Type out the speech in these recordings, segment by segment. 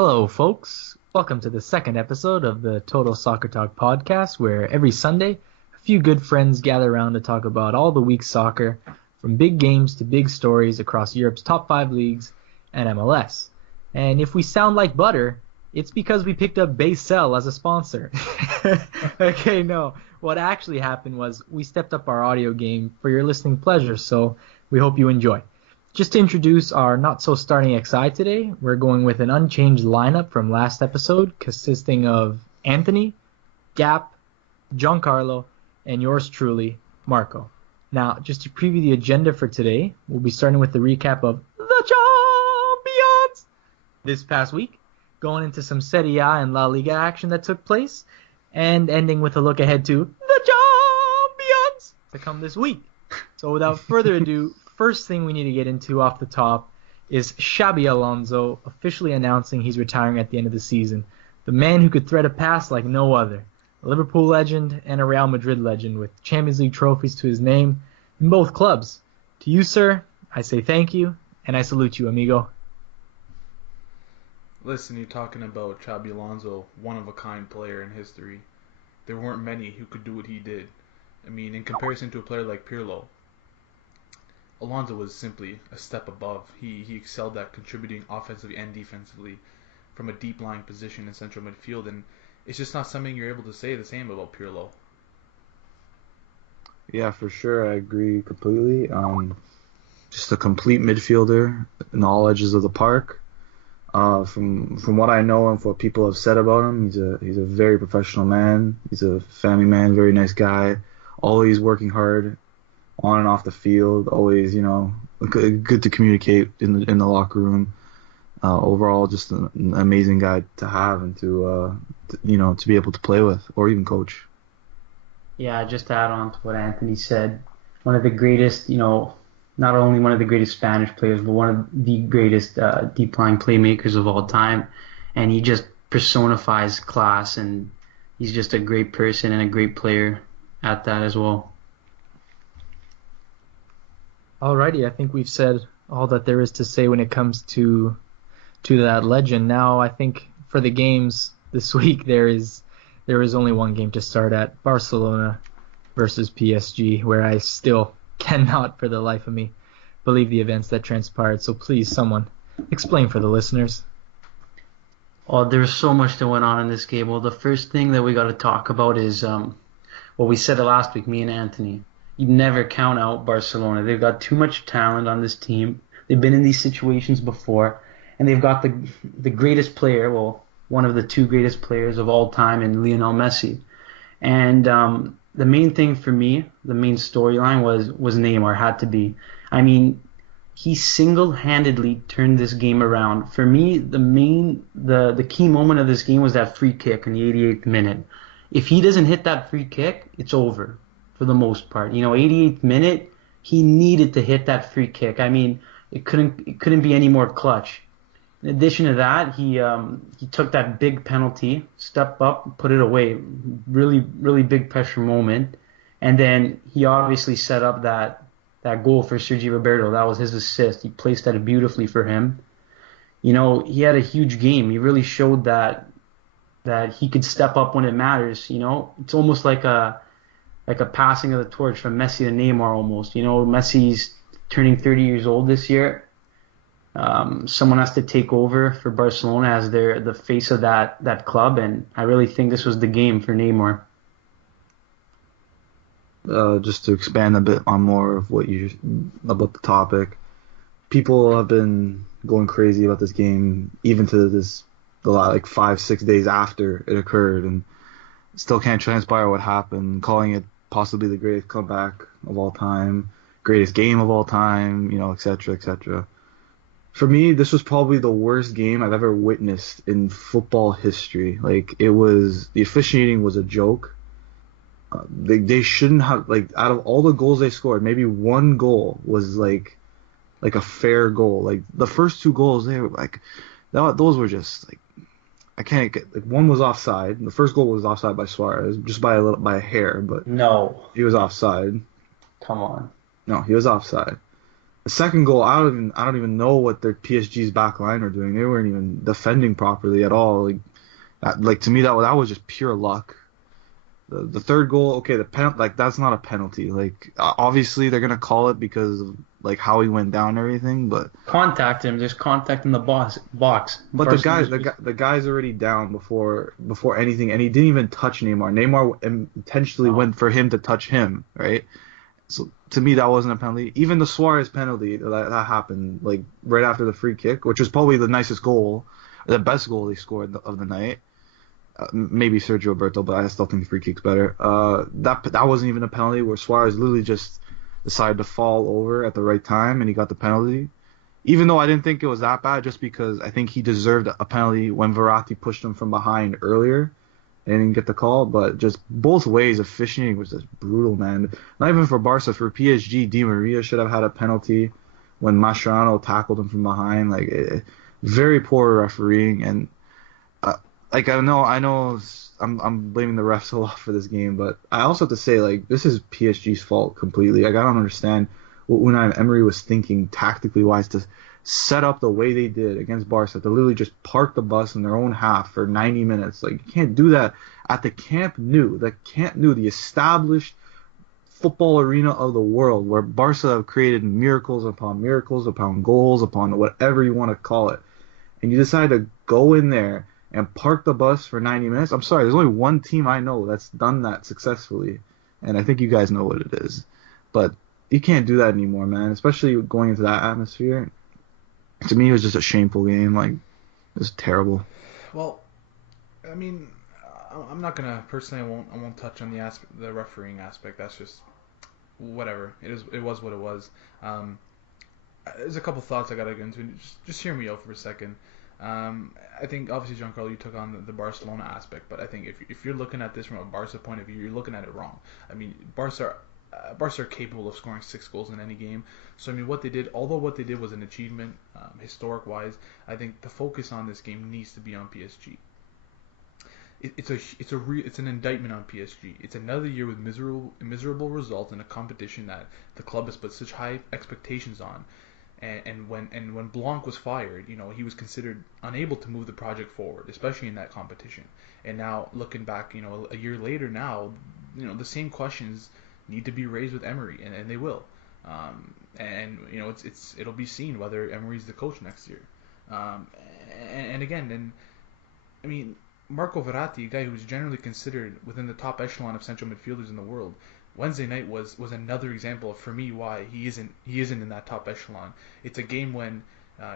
Hello, folks. Welcome to the second episode of the Total Soccer Talk podcast, where every Sunday, a few good friends gather around to talk about all the week's soccer, from big games to big stories across Europe's top 5 leagues and MLS. And if we sound like butter, it's because we picked up Basel as a sponsor. Okay, no. What actually happened was we stepped up our audio game for your listening pleasure, so we hope you enjoy. Just to introduce our not-so-starting XI today, we're going with an unchanged lineup from last episode, consisting of Anthony, Gap, Giancarlo, and yours truly, Marco. Now, just to preview the agenda for today, we'll be starting with the recap of the champions this past week, going into some Serie A and La Liga action that took place, and ending with a look ahead to the champions to come this week. So without further ado, first thing we need to get into off the top is Xabi Alonso officially announcing he's retiring at the end of the season. The man who could thread a pass like no other. A Liverpool legend and a Real Madrid legend with Champions League trophies to his name in both clubs. To you, sir, I say thank you, and I salute you, amigo. Listen, you're talking about Xabi Alonso, one-of-a-kind player in history. There weren't many who could do what he did. I mean, in comparison to a player like Pirlo, Alonso was simply a step above. He excelled at contributing offensively and defensively from a deep-lying position in central midfield, and it's just not something you're able to say the same about Pirlo. Yeah, for sure. I agree completely. Just a complete midfielder in all edges of the park. From what I know and what people have said about him, he's a very professional man. He's a family man, very nice guy, always working hard on and off the field, always, good to communicate in the locker room. Overall, just an amazing guy to have and to be able to play with or even coach. Yeah, just to add on to what Anthony said, one of the greatest, not only one of the greatest Spanish players, but one of the greatest deep-lying playmakers of all time. And he just personifies class, and he's just a great person and a great player at that as well. Alrighty, I think we've said all that there is to say when it comes to that legend. Now, I think for the games this week, there is only one game to start at: Barcelona versus PSG, where I still cannot, for the life of me, believe the events that transpired. So please, someone, explain for the listeners. Oh, there's so much that went on in this game. Well, the first thing that we got to talk about is what we said last week, me and Anthony. You never count out Barcelona. They've got too much talent on this team. They've been in these situations before, and they've got the greatest player, well, one of the two greatest players of all time in Lionel Messi. And the main thing for me, the main storyline was Neymar, had to be. I mean, he single-handedly turned this game around. For me, the key moment of this game was that free kick in the 88th minute. If he doesn't hit that free kick, it's over for the most part. 88th minute, he needed to hit that free kick. I mean, it couldn't be any more clutch. In addition to that, he took that big penalty, stepped up, put it away. Really, really big pressure moment. And then he obviously set up that goal for Sergi Roberto. That was his assist. He placed that beautifully for him. He had a huge game. He really showed that he could step up when it matters. It's almost like a passing of the torch from Messi to Neymar almost. Messi's turning 30 years old this year. Someone has to take over for Barcelona as the face of that club, and I really think this was the game for Neymar. Just to expand a bit on more of about the topic, people have been going crazy about this game, even to the 5-6 days after it occurred, and still can't transpire what happened, calling it possibly the greatest comeback of all time, greatest game of all time, etc., etc. For me, this was probably the worst game I've ever witnessed in football history. The officiating was a joke. They shouldn't have, out of all the goals they scored, maybe one goal was like a fair goal. The first two goals, they were those were just I can't get, one was offside. The first goal was offside by Suarez, just by a hair, but No. he was offside. Come on. No, he was offside. The second goal, I don't even know what their PSG's back line are doing. They weren't even defending properly at all. Like to me, that was just pure luck. The third goal, okay, the like that's not a penalty. Like obviously they're gonna call it because of like how he went down and everything, but Contact him. There's contact in the box. but the guy's already down before anything, and he didn't even touch Neymar. Neymar intentionally went for him to touch him, right? So to me, that wasn't a penalty. Even the Suarez penalty that happened like right after the free kick, which was probably the nicest goal, the best goal they scored of the night. Maybe Sergio Roberto, but I still think the free kick's better. That wasn't even a penalty, where Suarez literally just decided to fall over at the right time and he got the penalty. Even though I didn't think it was that bad, just because I think he deserved a penalty when Verratti pushed him from behind earlier and didn't get the call. But just both ways, officiating was just brutal, man. Not even for Barca, for PSG, Di Maria should have had a penalty when Mascherano tackled him from behind. Very poor refereeing, and like I know I'm blaming the refs a lot for this game, but I also have to say, like, this is PSG's fault completely. Like, I don't understand what Unai Emery was thinking tactically wise to set up the way they did against Barca, to literally just park the bus in their own half for 90 minutes. Like, you can't do that at the Camp Nou. The Camp Nou, the established football arena of the world, where Barca have created miracles upon goals, upon whatever you want to call it. And you decide to go in there and park the bus for 90 minutes. I'm sorry, there's only one team I know that's done that successfully, and I think you guys know what it is. But you can't do that anymore, man, especially going into that atmosphere. To me, it was just a shameful game. Like, it was terrible. Well, I mean, I'm not gonna personally. I won't touch on the refereeing aspect. That's just whatever. It was what it was. There's a couple thoughts I gotta get into. Just hear me out for a second. I think obviously, Giancarlo, you took on the Barcelona aspect, but I think if you're looking at this from a Barca point of view, you're looking at it wrong. I mean, Barca are capable of scoring 6 goals in any game. So I mean, although what they did was an achievement, historic wise, I think the focus on this game needs to be on PSG. It's an indictment on PSG. It's another year with miserable results in a competition that the club has put such high expectations on. And when Blanc was fired, he was considered unable to move the project forward, especially in that competition. And now looking back, a year later now, the same questions need to be raised with Emery, and they will. It'll be seen whether Emery's the coach next year. I mean, Marco Verratti, a guy who's generally considered within the top echelon of central midfielders in the world, Wednesday night was another example for me why he isn't in that top echelon. It's a game when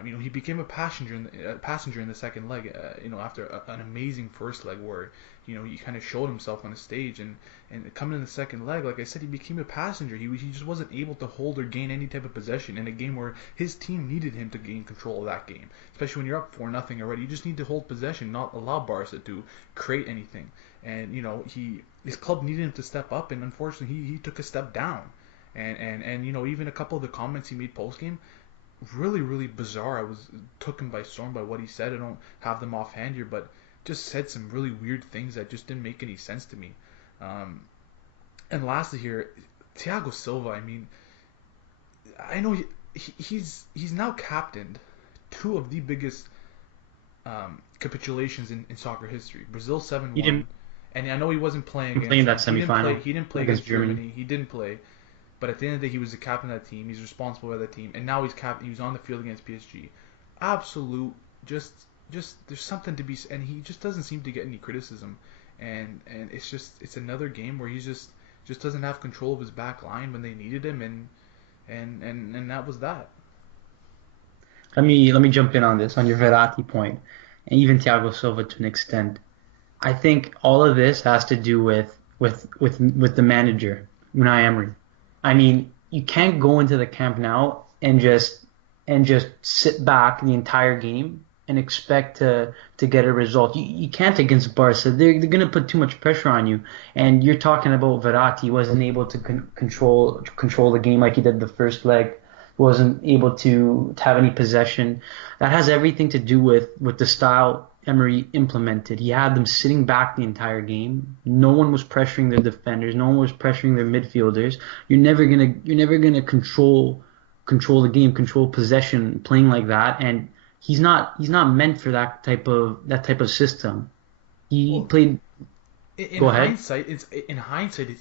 he became a passenger in the second leg. After an amazing first leg where he kind of showed himself on the stage, and coming in the second leg, like I said, he became a passenger. He just wasn't able to hold or gain any type of possession in a game where his team needed him to gain control of that game. Especially when you're up 4-0 already, you just need to hold possession, not allow Barca to create anything. And his club needed him to step up, and unfortunately he took a step down. And even a couple of the comments he made post game, really, really bizarre. I was taken by storm by what he said. I don't have them offhand here, but just said some really weird things that just didn't make any sense to me. And lastly here, Thiago Silva. I mean, I know he's now captained 2 of the biggest capitulations in soccer history. Brazil 7-1. And I know he wasn't playing that semifinal. He didn't play against Germany. He didn't play. But at the end of the day, he was the captain of that team. He's responsible for that team. And now he was on the field against PSG. Absolute, just there's something to be, and he just doesn't seem to get any criticism. And it's another game where he just doesn't have control of his back line when they needed him, and that was that. Let me jump in on this, on your Verratti point, and even Thiago Silva to an extent. I think all of this has to do with the manager, Unai Emery. I mean, you can't go into the Camp Nou and just sit back the entire game and expect to get a result. You can't against Barca. They're going to put too much pressure on you. And you're talking about Verratti wasn't able to control the game like he did the first leg. Wasn't able to have any possession. That has everything to do with the style Emery implemented. He had them sitting back the entire game. No one was pressuring their defenders. No one was pressuring their midfielders. You're never gonna control control the game, control possession, playing like that, and he's not meant for that type of system. He Well, played. in Go ahead. hindsight, it's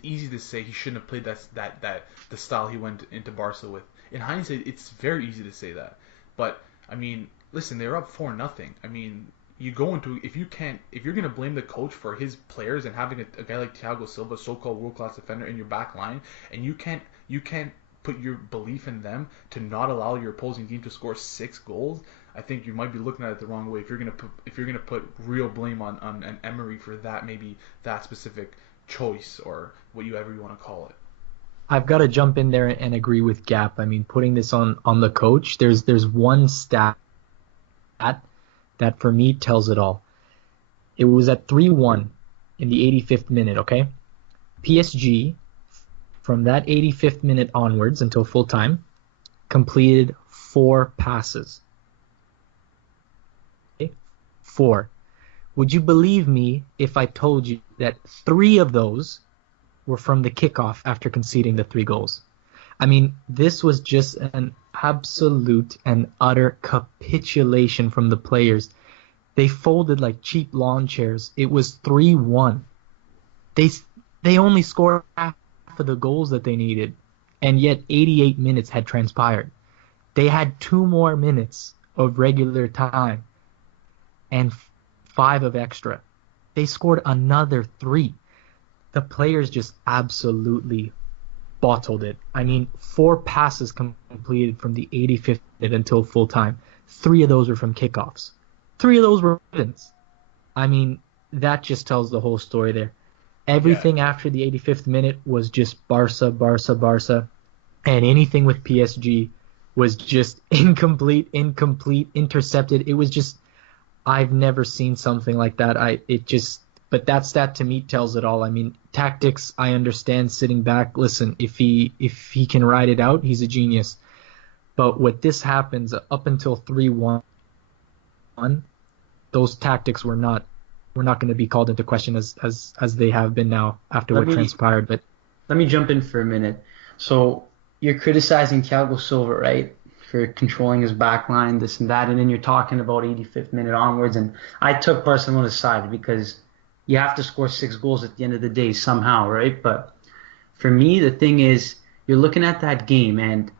easy to say he shouldn't have played that the style he went into Barca with. In hindsight, it's very easy to say that. But I mean, listen, they're up 4-0. I mean, you go into if you're gonna blame the coach for his players and having a guy like Thiago Silva, so-called world-class defender, in your back line, and you can't put your belief in them to not allow your opposing team to score 6 goals. I think you might be looking at it the wrong way if you're gonna put real blame on an Emery for that, maybe that specific choice or whatever you want to call it. I've got to jump in there and agree with Gap. I mean, putting this on the coach, there's one stat that for me tells it all. It was at 3-1 in the 85th minute, okay? PSG, from that 85th minute onwards until full time, completed 4 passes. Okay? 4. Would you believe me if I told you that 3 of those were from the kickoff after conceding the 3 goals? I mean, this was just an absolute and utter capitulation from the players. They folded like cheap lawn chairs. It was 3-1. They only scored half of the goals that they needed, and yet 88 minutes had transpired. They had 2 more minutes of regular time and 5 of extra. They scored another 3. The players just absolutely bottled it. I mean, 4 passes completed from the 85th minute until full time. 3 of those were from kickoffs. 3 of those were wins. I mean, that just tells the whole story there. Everything after the 85th minute was just Barca, Barca, Barca, and anything with PSG was just incomplete, intercepted. It was just, I've never seen something like that. But that stat to me tells it all. I mean, tactics, I understand sitting back. Listen, if he can ride it out, he's a genius. But what this happens up until 3-1, those tactics were not going to be called into question as they have been now after what transpired. But let me jump in for a minute. So you're criticizing Thiago Silva, right, for controlling his back line, this and that, and then you're talking about 85th minute onwards. And I took Barcelona's side because you have to score 6 goals at the end of the day somehow, right? But for me, the thing is, you're looking at that game and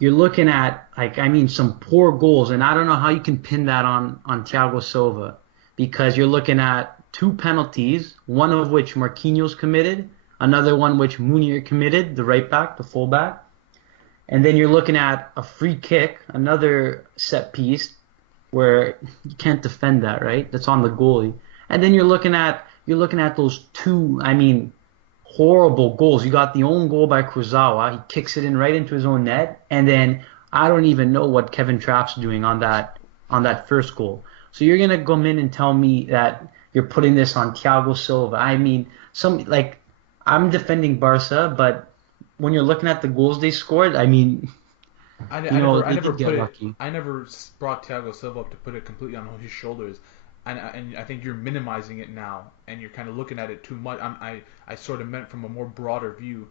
you're looking at, some poor goals. And I don't know how you can pin that on Thiago Silva, because you're looking at 2 penalties, one of which Marquinhos committed, another one which Munir committed, the right back, the full back. And then you're looking at a free kick, another set piece, where you can't defend that, right? That's on the goalie. And then you're looking at those 2, horrible goals. You got the own goal by Kurzawa. He kicks it in right into his own net. And then I don't even know what Kevin Trapp's doing on that first goal. So you're going to come in and tell me that you're putting this on Thiago Silva. I'm defending Barca, but when you're looking at the goals they scored, I never brought Thiago Silva up to put it completely on his shoulders. And I think you're minimizing it now, and you're kind of looking at it too much. I sort of meant from a more broader view.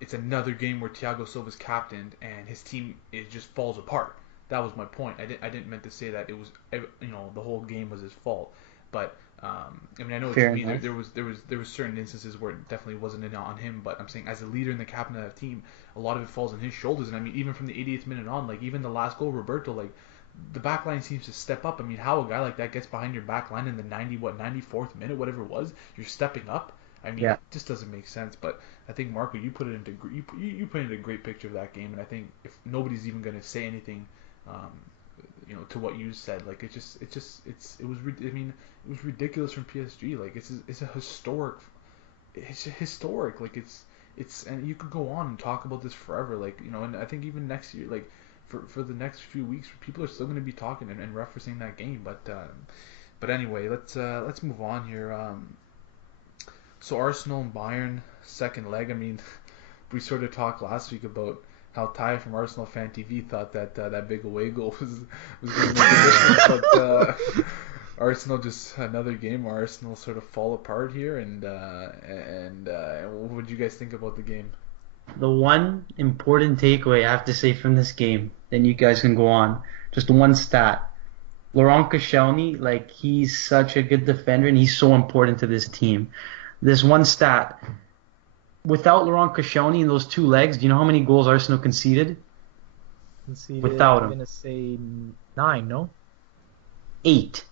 It's another game where Thiago Silva's captained, and his team just falls apart. That was my point. I didn't meant to say that it was the whole game was his fault, but I know what you mean. There was certain instances where it definitely wasn't on him, but I'm saying as a leader and the captain of that team, a lot of it falls on his shoulders. And I mean, even from the 80th minute on, even the last goal, Roberto, the back line seems to step up. I mean, how a guy like that gets behind your back line in the 94th minute, whatever it was, you're stepping up. I mean, It just doesn't make sense. But I think, Marco, you put into a great picture of that game, and I think if nobody's even going to say anything, to what you said, it was ridiculous from PSG. It's a historic. It's historic. And you could go on and talk about this forever. And I think even next year, for the next few weeks, people are still going to be talking and referencing that game. But anyway, let's move on here. So Arsenal and Bayern, second leg. I mean, we sort of talked last week about how Ty from Arsenal Fan TV thought that big away goal was going to make a difference, but Arsenal, just another game where Arsenal sort of fall apart here. And what did you guys think about the game? The one important takeaway I have to say from this game, then you guys can go on. Just one stat. Laurent Koscielny, like he's such a good defender and he's so important to this team. This one stat. Without Laurent Koscielny and those two legs, do you know how many goals Arsenal conceded? Conceded, Without I'm him. gonna say 9, no? 8.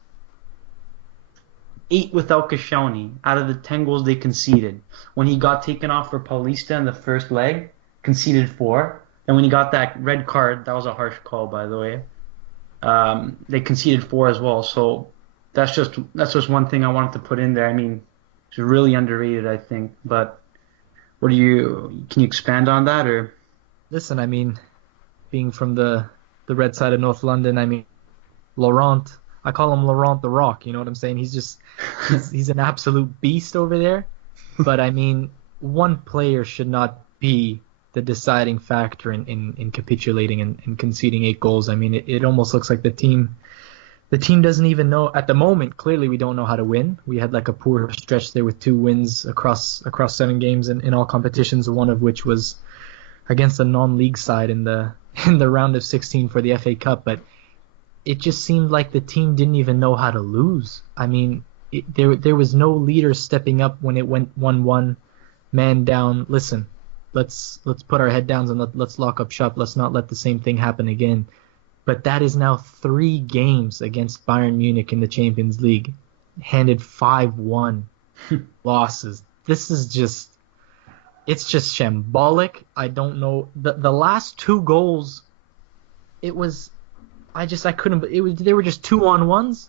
8 without Koscielny out of the 10 goals they conceded. When he got taken off for Paulista in the first leg, conceded 4. And when he got that red card, that was a harsh call, by the way. They conceded 4 as well. So that's just one thing I wanted to put in there. I mean, it's really underrated, I think. But can you expand on that or? Listen, I mean, being from the red side of North London, I mean, Laurent, I call him Laurent the Rock, you know what I'm saying? He's an absolute beast over there. But I mean, one player should not be the deciding factor in capitulating and conceding 8 goals. I mean, it almost looks like the team doesn't even know at the moment. Clearly, we don't know how to win. We had like a poor stretch there with 2 wins across 7 games in all competitions, one of which was against a non-league side in the round of 16 for the FA Cup. But it just seemed like the team didn't even know how to lose. I mean, there was no leader stepping up when it went 1-1, man down. Listen, let's put our head down and let's lock up shop. Let's not let the same thing happen again. But that is now 3 games against Bayern Munich in the Champions League, handed 5-1 losses. This is just, it's just shambolic. I don't know. The last 2 goals, they were just 2-on-1s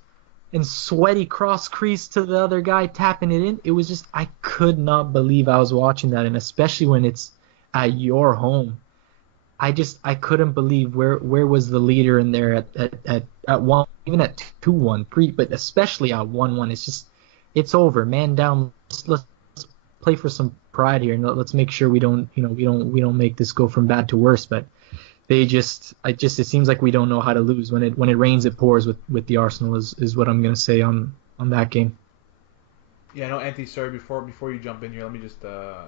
and sweaty cross crease to the other guy tapping it in. It was just, I could not believe I was watching that, and especially when it's at your home. I couldn't believe where was the leader in there at 1, even at 2-1, 3, but especially at 1-1. It's over, man down. Let's play for some pride here, and let's make sure we don't make this go from bad to worse. But it seems like we don't know how to lose. When it rains, it pours with the Arsenal is what I'm gonna say on that game. Yeah, no, Anthony. Sorry, before you jump in here, let me just I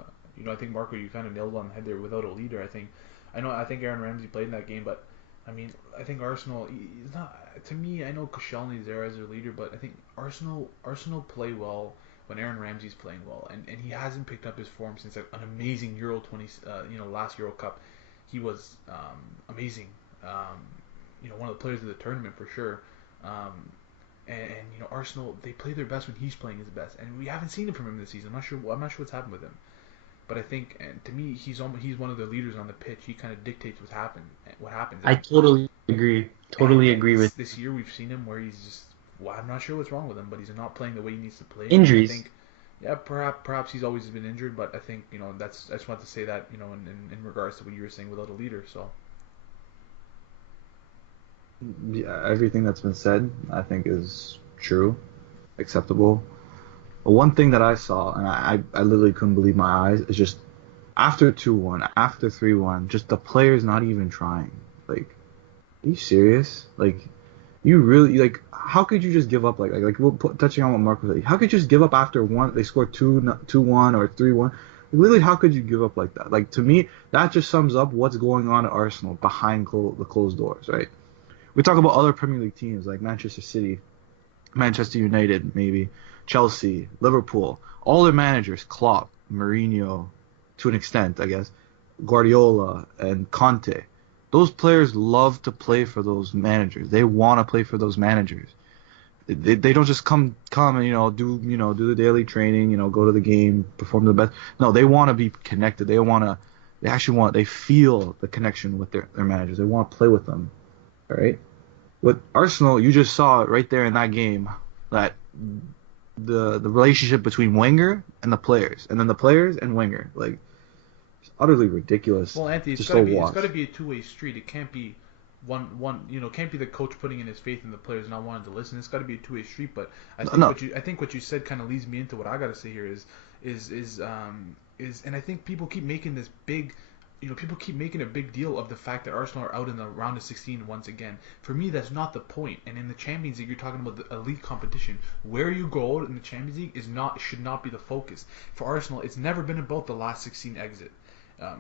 think Marco, you kind of nailed on the head there. Without a leader, I think Aaron Ramsey played in that game, but I mean, I think Arsenal is not. To me, I know Koscielny's there as their leader, but I think Arsenal play well when Aaron Ramsey's playing well, and he hasn't picked up his form since an amazing Euro 20, last Euro Cup. He was amazing. One of the players of the tournament for sure. And Arsenal, they play their best when he's playing his best, and we haven't seen it from him this season. I'm not sure what's happened with him. But I think, and to me, he's one of the leaders on the pitch. He kind of dictates what happens. I totally agree. Agree with this year. We've seen him where he's just. Well, I'm not sure what's wrong with him, but he's not playing the way he needs to play. Injuries. I think, yeah, perhaps he's always been injured, but I think I just want to say that in regards to what you were saying without a leader. So. Yeah, everything that's been said, I think, is true, acceptable. But one thing that I saw, and I literally couldn't believe my eyes, is just after 2-1, after 3-1, just the players not even trying. Like, are you serious? Like, you really, like, how could you just give up? Touching on what Mark was saying, how could you just give up after they scored 2-1 or 3-1? Literally, how could you give up like that? Like, to me, that just sums up what's going on at Arsenal behind the closed doors, right? We talk about other Premier League teams like Manchester City, Manchester United, maybe Chelsea, Liverpool. All their managers, Klopp, Mourinho, to an extent, I guess, Guardiola and Conte. Those players love to play for those managers. They want to play for those managers. They don't just come and do the daily training, go to the game, perform the best. No, they want to be connected. They feel the connection with their managers. They want to play with them. All right. With Arsenal, you just saw right there in that game that the relationship between Wenger and the players, and then the players and Wenger, like, it's utterly ridiculous. Well, Anthony, it's got to be a two-way street. It can't be can't be the coach putting in his faith in the players not wanting to listen. It's got to be a two-way street. But I think what you said kind of leads me into what I got to say here is and I think people keep making this big. People keep making a big deal of the fact that Arsenal are out in the round of 16 once again. For me, that's not the point. And in the Champions League, you're talking about the elite competition. Where you go in the Champions League should not be the focus. For Arsenal, it's never been about the last 16 exit.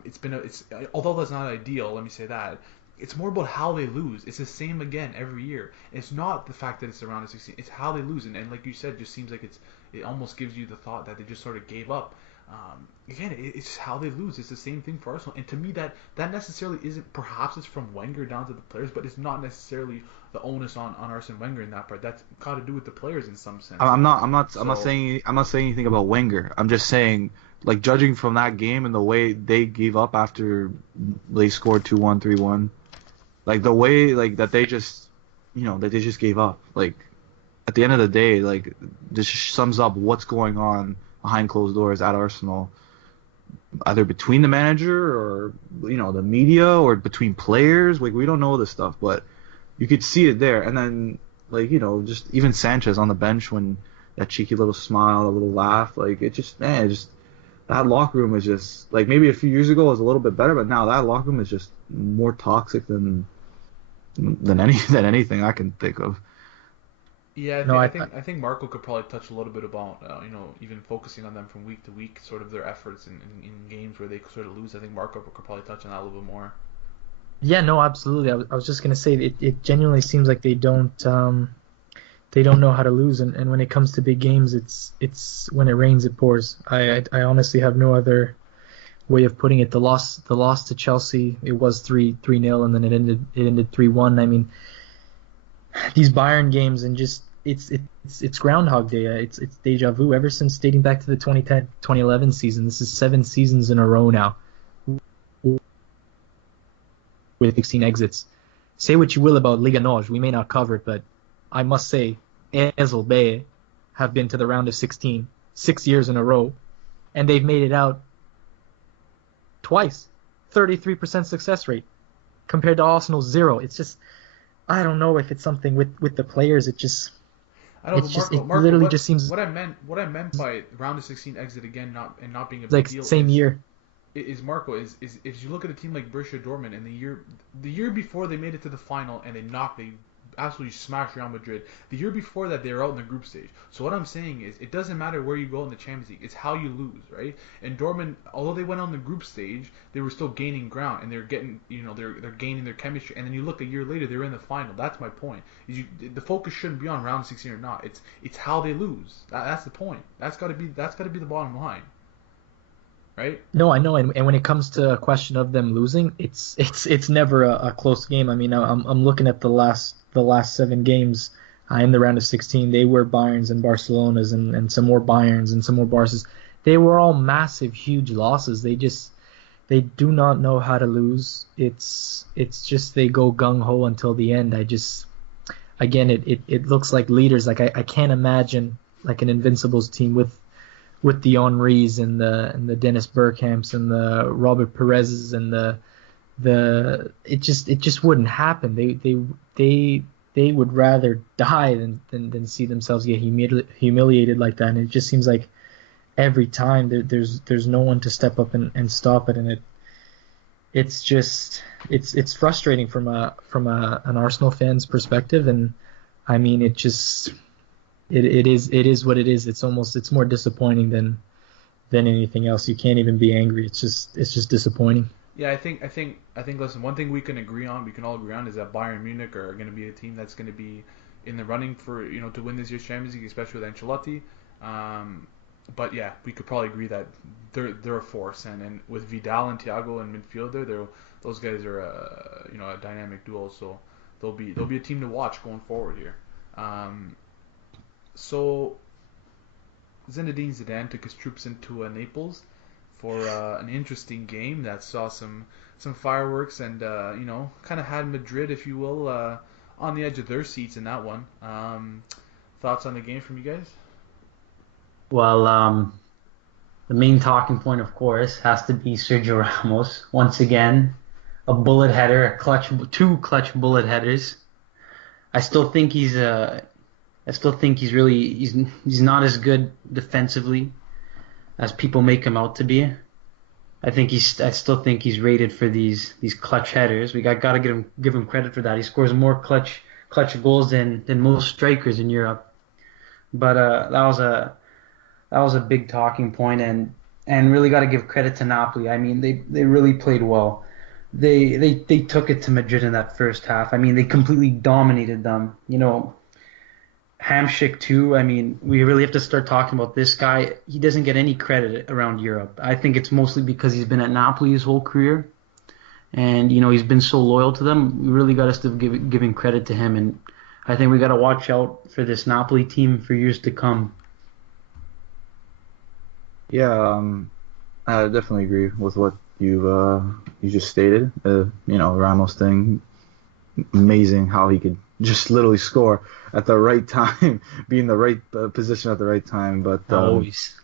It's although that's not ideal. Let me say that. It's more about how they lose. It's the same again every year. It's not the fact that it's around the 16. It's how they lose, and like you said, it just seems like it almost gives you the thought that they just sort of gave up. Again, it's how they lose. It's the same thing for Arsenal, and to me that necessarily isn't. Perhaps it's from Wenger down to the players, but it's not necessarily the onus on Arsene Wenger in that part. That's got to do with the players in some sense. I'm not saying anything about Wenger. I'm just saying, like, judging from that game and the way they gave up after they scored 2-1, 3-1, like the way like that they just gave up. Like, at the end of the day, like, this sums up what's going on behind closed doors at Arsenal, either between the manager or the media or between players. Like, we don't know this stuff, but you could see it there. And then, like, just even Sanchez on the bench, when that cheeky little smile, a little laugh, like, that locker room is just, like, maybe a few years ago it was a little bit better, but now that locker room is just more toxic than anything I can think of. Yeah, I think Marco could probably touch a little bit about even focusing on them from week to week, sort of their efforts in games where they sort of lose. I think Marco could probably touch on that a little bit more. Yeah, no, absolutely. I was just gonna say it genuinely seems like they don't know how to lose, and when it comes to big games, it's when it rains it pours. I honestly have no other way of putting it. The loss to Chelsea, it was 3-0, and then it ended 3-1. I mean, these Bayern games, and just it's Groundhog Day. It's deja vu. Ever since dating back to the 2010-2011 season, this is 7 seasons in a row now with 16 exits. Say what you will about Liga NOS, we may not cover it, but I must say, Ezel Bey have been to the round of 16 6 years in a row, and they've made it out twice. 33% success rate compared to Arsenal's 0. It's just, I don't know if it's something with the players. It just, I don't know, Marco, literally what, just seems what I meant by round of 16 exit again, not being a big like deal. Same year. Is Marco is if you look at a team like Borussia Dortmund, and the year before they made it to the final and they absolutely smashed Real Madrid. The year before that, they were out in the group stage. So what I'm saying is, it doesn't matter where you go in the Champions League. It's how you lose, right? And Dortmund, although they went on the group stage, they were still gaining ground, and they're getting, they're gaining their chemistry. And then you look a year later, they're in the final. That's my point. The focus shouldn't be on round 16 or not. It's how they lose. That's the point. That's got to be the bottom line. Right? No, I know, and when it comes to a question of them losing, it's never a close game. I mean, I'm looking at the last 7 games in the round of 16. They were Bayerns and Barcelonas, and some more Bayerns and some more Barças. They were all massive, huge losses. They do not know how to lose. It's just they go gung ho until the end. It looks like leaders. Like I can't imagine like an Invincibles team with the Henrys and the Dennis Bergkamps and the Robert Perez's and it just wouldn't happen. They would rather die than see themselves get humiliated like that. And it just seems like every time there's no one to step up and stop it, and it's frustrating from an Arsenal fan's perspective. And I mean, it is what it is. It's more disappointing than anything else. You can't even be angry. It's just disappointing. Yeah, I think. Listen, one thing we can all agree on, is that Bayern Munich are going to be a team that's going to be in the running for to win this year's Champions League, especially with Ancelotti. But yeah, we could probably agree that they're a force, and with Vidal and Thiago in midfield those guys are a dynamic duo. So they'll be a team to watch going forward here. So Zinedine Zidane took his troops into Naples for an interesting game that saw some fireworks and kind of had Madrid, if you will, on the edge of their seats in that one. Thoughts on the game from you guys? Well, the main talking point, of course, has to be Sergio Ramos. Once again, a bullet header, two clutch bullet headers. I still think he's not as good defensively as people make him out to be. I still think he's rated for these clutch headers. We got to give him credit for that. He scores more clutch goals than most strikers in Europe. But that was a big talking point, and and really got to give credit to Napoli. I mean, they really played well. They took it to Madrid in that first half. I mean, they completely dominated them. Hamšík too. I mean, we really have to start talking about this guy. He doesn't get any credit around Europe. I think it's mostly because he's been at Napoli his whole career, and he's been so loyal to them. We really got to still giving credit to him, and I think we got to watch out for this Napoli team for years to come. Yeah, I definitely agree with what you just stated. Ramos thing, amazing how he could just literally score at the right time, be in the right position at the right time. But Always.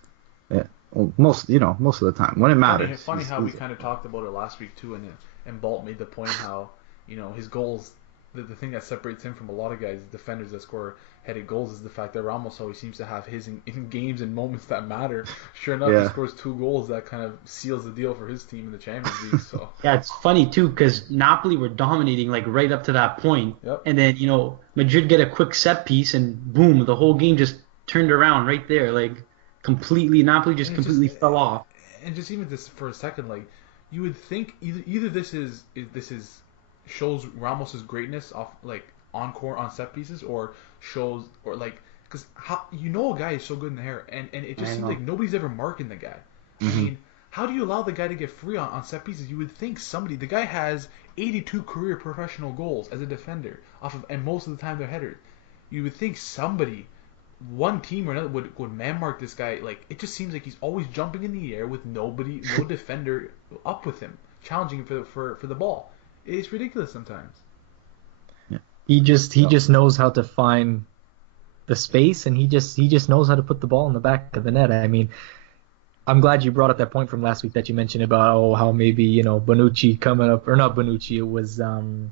yeah, well, most of the time when it matters. It's funny how we kind of talked about it last week too, and Balt made the point how his goals. The thing that separates him from a lot of guys, defenders that score headed goals, is the fact that Ramos always seems to have his in games and moments that matter. Sure enough, He scores 2 goals that kind of seals the deal for his team in the Champions League. So yeah, it's funny too because Napoli were dominating like right up to that point, and then Madrid get a quick set piece and boom, the whole game just turned around right there, like completely. Napoli just completely fell off. And just even this for a second, like you would think either this is shows Ramos's greatness off like on set pieces, or because a guy is so good in the air, and it just seems like nobody's ever marking the guy. Mm-hmm. I mean, how do you allow the guy to get free on set pieces? You would think the guy has 82 career professional goals as a defender and most of the time they're headers. You would think one team or another would man mark this guy. Like, it just seems like he's always jumping in the air with no defender up with him, challenging him for the ball. It's ridiculous sometimes. Yeah. He just knows how to find the space, and he just knows how to put the ball in the back of the net. I mean, I'm glad you brought up that point from last week that you mentioned about how maybe Bonucci coming up, or not Bonucci, it was no,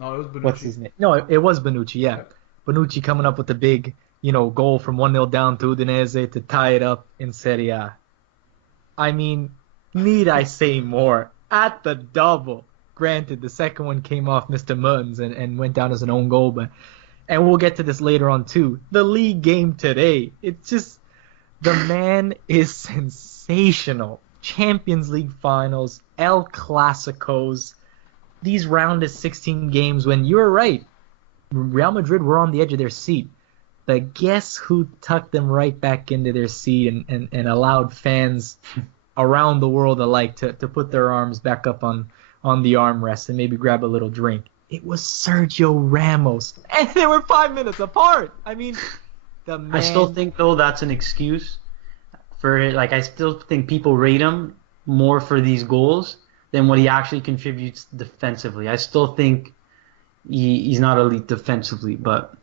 it was Bonucci. What's his name? No, it was Bonucci. Yeah, Bonucci coming up with the big goal from 1-0 down to Udinese to tie it up in Serie A. I mean, need I say more? At the double. Granted, the second one came off Mr. Mertens and went down as an own goal, and we'll get to this later on too. The league game today, it's just, the man is sensational. Champions League finals, El Clasicos, these round of 16 games when you're right, Real Madrid were on the edge of their seat. But guess who tucked them right back into their seat and allowed fans around the world alike to put their arms back up on the armrest and maybe grab a little drink? It was Sergio Ramos. And they were 5 minutes apart. I mean, the man... I still think, though, that's an excuse for it. Like, I still think people rate him more for these goals than what he actually contributes defensively. I still think he's not elite defensively, but...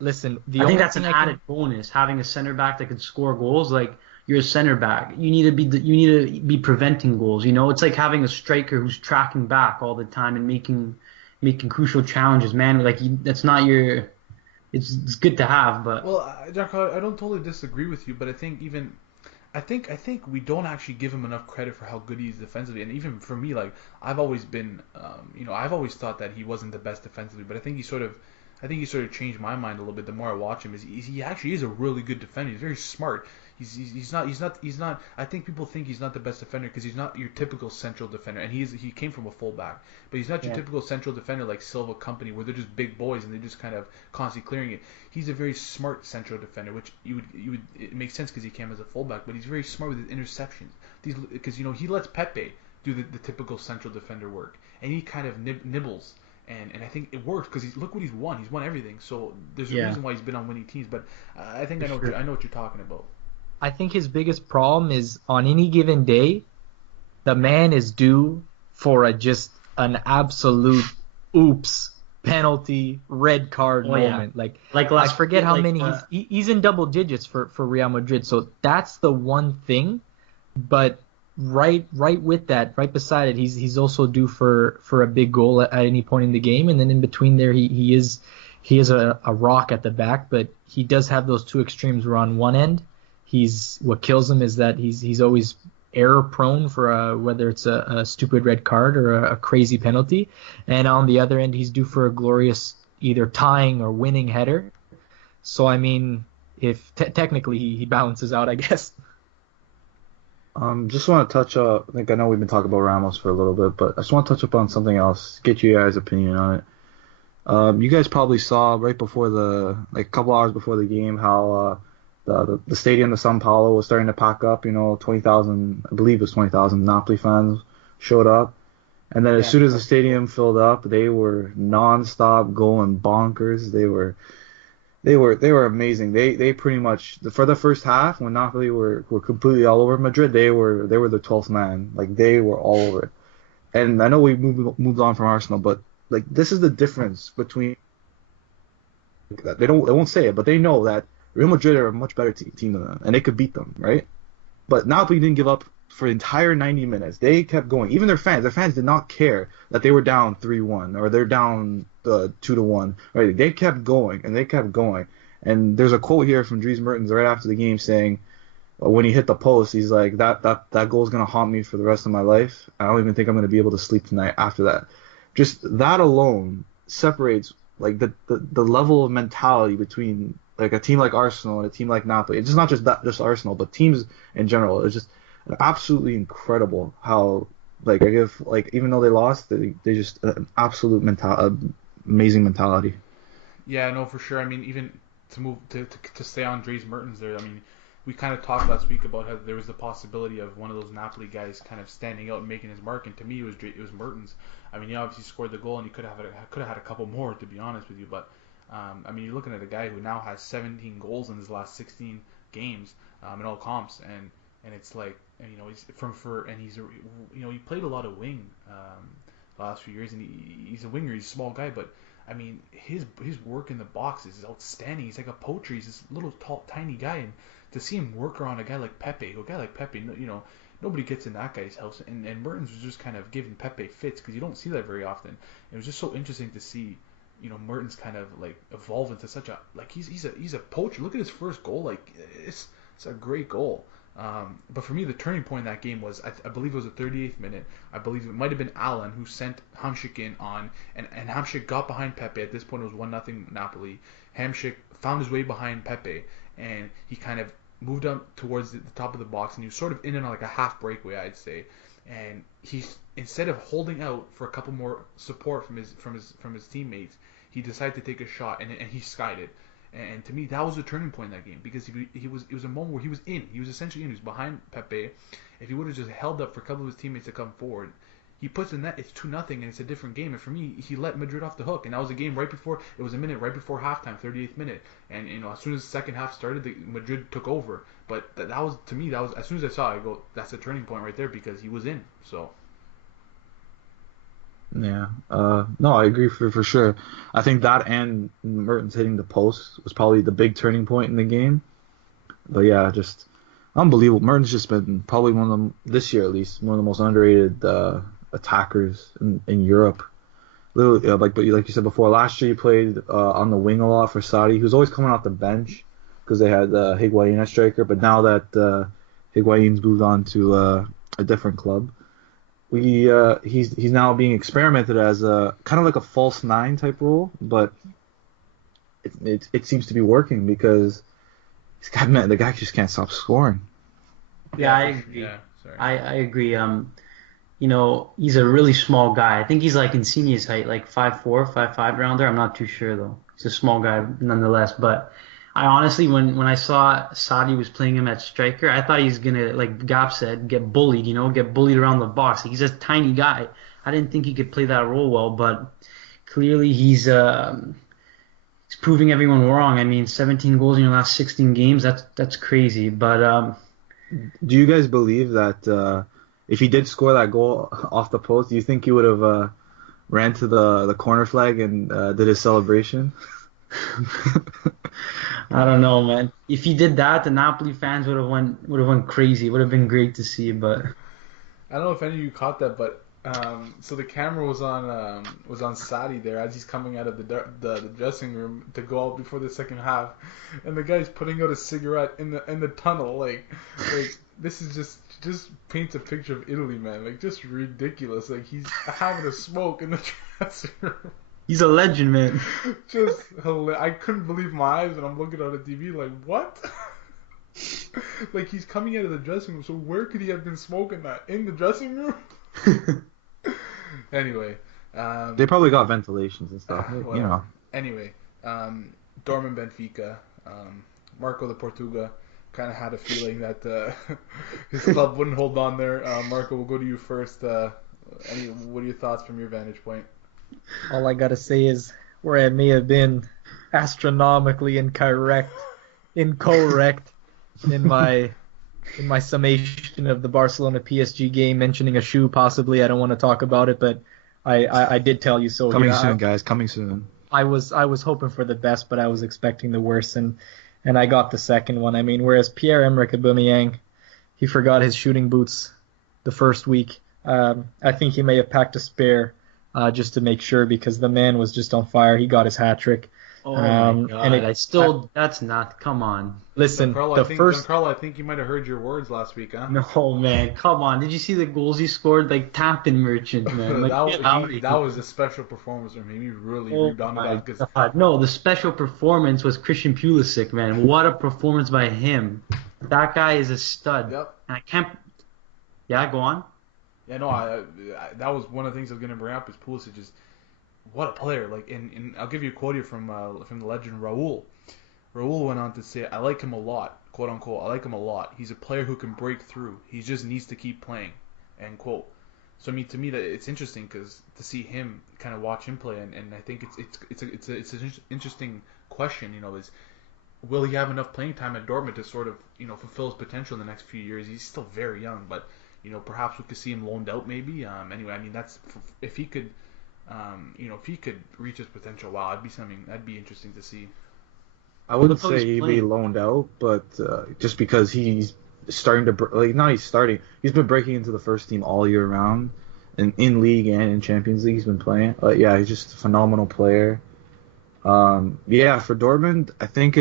Listen, I think that's an added bonus, having a center back that can score goals. Like, you're a center back. You need to be preventing goals. It's like having a striker who's tracking back all the time and making crucial challenges. Man, like that's not your. It's good to have, but Jack, I don't totally disagree with you, but I think we don't actually give him enough credit for how good he is defensively. And even for me, like I've always been, I've always thought that he wasn't the best defensively, but I think he sort of changed my mind a little bit the more I watch him. He actually is a really good defender. He's very smart. He's not. I think people think he's not the best defender because he's not your typical central defender, and he came from a fullback, but he's not your typical central defender like Silva Company, where they're just big boys and they're just kind of constantly clearing it. He's a very smart central defender, which it makes sense because he came as a fullback, but he's very smart with his interceptions. Because he lets Pepe do the typical central defender work, and he kind of nibbles. And I think it works because look what he's won. He's won everything. So there's a reason why he's been on winning teams. But I think I know what you're talking about. I think his biggest problem is on any given day, the man is due for just an absolute oops penalty red card moment. Like I forget how many he's in double digits for Real Madrid. So that's the one thing. But right with that, right beside it, he's also due for a big goal at any point in the game, and then in between there he is a rock at the back, but he does have those two extremes where on one end what kills him is that he's always error prone for whether it's a stupid red card or a crazy penalty, and on the other end he's due for a glorious either tying or winning header. So I mean, if technically he balances out, I guess. Just want to touch I know we've been talking about Ramos for a little bit, but I just want to touch up on something else, get you guys' opinion on it. You guys probably saw right before like a couple hours before the game, how the stadium, the São Paulo, was starting to pack up. 20,000, I believe it was 20,000 Napoli fans showed up. And then as Yeah, soon as the stadium filled up, they were non-stop going bonkers. They were amazing. They pretty much, for the first half, when Napoli were completely all over Madrid, they were the 12th man. Like, they were all over it. And I know we moved on from Arsenal, but like, this is the difference between, they won't say it, but they know that Real Madrid are a much better team than them, and they could beat them, right? But Napoli didn't give up for the entire 90 minutes. They kept going. Even their fans did not care that they were down 3-1 or they're down 2-1. Right? They kept going and they kept going. And there's a quote here from Dries Mertens right after the game saying, when he hit the post, he's like, that goal is gonna haunt me for the rest of my life. I don't even think I'm gonna be able to sleep tonight after that. Just that alone separates like the level of mentality between like a team like Arsenal and a team like Napoli. It's just not just Arsenal, but teams in general. It's just absolutely incredible how, like, I give, like, even though they lost, they just an absolute amazing mentality. yeah, no, for sure. I mean, even to move to stay on Dries Mertens there. I mean, we kind of talked last week about how there was the possibility of one of those Napoli guys kind of standing out and making his mark, and to me, it was Mertens. I mean, he obviously scored the goal, and he could have had a couple more, to be honest with you. But I mean, you're looking at a guy who now has 17 goals in his last 16 games in all comps, and it's like, and, he's he played a lot of wing the last few years, and he's a winger. He's a small guy, but I mean, his work in the box is outstanding. He's like a poacher. He's this little tall, tiny guy, and to see him work around a guy like Pepe, nobody gets in that guy's house. And Mertens was just kind of giving Pepe fits because you don't see that very often. It was just so interesting to see, Mertens kind of like evolve into such a, like, he's a poacher. Look at his first goal. Like, it's a great goal. But for me, the turning point in that game was, I believe it was the 38th minute. I believe it might have been Allen who sent Hamšík in on, and Hamšík got behind Pepe. At this point, it was 1-0 Napoli. Hamšík found his way behind Pepe, and he kind of moved up towards the top of the box, and he was sort of in and on like a half breakaway, I'd say. And instead of holding out for a couple more support from his teammates, he decided to take a shot, and he skied it. And to me, that was a turning point in that game, because it was a moment where he was in. He was essentially in. He was behind Pepe. If he would have just held up for a couple of his teammates to come forward, he puts in that. It's 2-0, and it's a different game. And for me, he let Madrid off the hook. And that was a game right before. It was a minute right before halftime, 38th minute. And as soon as the second half started, Madrid took over. But that was, to me, that was, as soon as I saw it, I go, that's a turning point right there, because he was in. So. Yeah. No, I agree for sure. I think that and Mertens hitting the post was probably the big turning point in the game. But yeah, just unbelievable. Mertens just been probably one of them, this year at least, one of the most underrated attackers in Europe. Literally, but like you said before, last year he played on the wing a lot for Saudi. He was always coming off the bench because they had Higuain as striker. But now that Higuain's moved on to a different club, he's now being experimented as a kind of like a false nine type role, but it seems to be working because the guy just can't stop scoring. Yeah, I agree. Yeah, sorry. I agree. He's a really small guy. I think he's like Insigne's height, like 5'4", 5'5" around there. I'm not too sure though. He's a small guy nonetheless. But I honestly, when I saw Saudi was playing him at striker, I thought he was gonna, like Gab said, get bullied. Get bullied around the box. He's a tiny guy. I didn't think he could play that role well, but clearly he's proving everyone wrong. I mean, 17 goals in your last 16 games. That's crazy. But Do you guys believe that if he did score that goal off the post, do you think he would have ran to the corner flag and did his celebration? I don't know, man. If he did that, the Napoli fans would have went crazy. It would have been great to see, but I don't know if any of you caught that, but so the camera was on Sadi there as he's coming out of the dressing room to go out before the second half, and the guy's putting out a cigarette in the tunnel. Like this is just paints a picture of Italy, man. Like, just ridiculous. Like, he's having a smoke in the dressing room. he's a legend, man. Just hilarious. I couldn't believe my eyes when I'm looking on the TV. Like, what? Like, he's coming out of the dressing room, so where could he have been smoking that? In the dressing room? Anyway. They probably got ventilations and stuff. You Whatever. know. Anyway, Dortmund Benfica, Marco the Portuga kind of had a feeling that his club wouldn't hold on there. Marco, we'll go to you first. What are your thoughts from your vantage point? All I gotta say is where I may have been astronomically incorrect in my summation of the Barcelona PSG game, mentioning a shoe possibly. I don't want to talk about it, but I did tell you so. Coming soon, guys. Coming soon. I was hoping for the best, but I was expecting the worst, and I got the second one. I mean, whereas Pierre-Emerick Aubameyang, he forgot his shooting boots the first week. I think he may have packed a spare just to make sure, because the man was just on fire. He got his hat trick. Oh my God! And that's not. Come on. Listen, Giancarlo, I think you might have heard your words last week, huh? No, man, come on. Did you see the goals he scored? Like, tapping merchant, man. Like, that was a special performance from him. He really rebounded that. God. No, the special performance was Christian Pulisic, man. What a performance by him. That guy is a stud. Yep. And I can't. Yeah, go on. Yeah, no, that was one of the things I was going to bring up is Pulisic. Just what a player! Like, and I'll give you a quote here from the legend Raul. Raul went on to say, "I like him a lot, quote unquote. I like him a lot. He's a player who can break through. He just needs to keep playing." End quote. So I mean, to me, that it's interesting because to see him kind of watch him play, and I think it's an interesting question. You know, is will he have enough playing time at Dortmund to sort of fulfill his potential in the next few years? He's still very young, but perhaps we could see him loaned out maybe. Anyway, I mean that's if he could. If he could reach his potential, wow, that'd be interesting to see. I wouldn't say he'd be loaned out, but just because he's starting to he's been breaking into the first team all year round, and in league and in Champions League he's been playing. Yeah, he's just a phenomenal player. For Dortmund, I think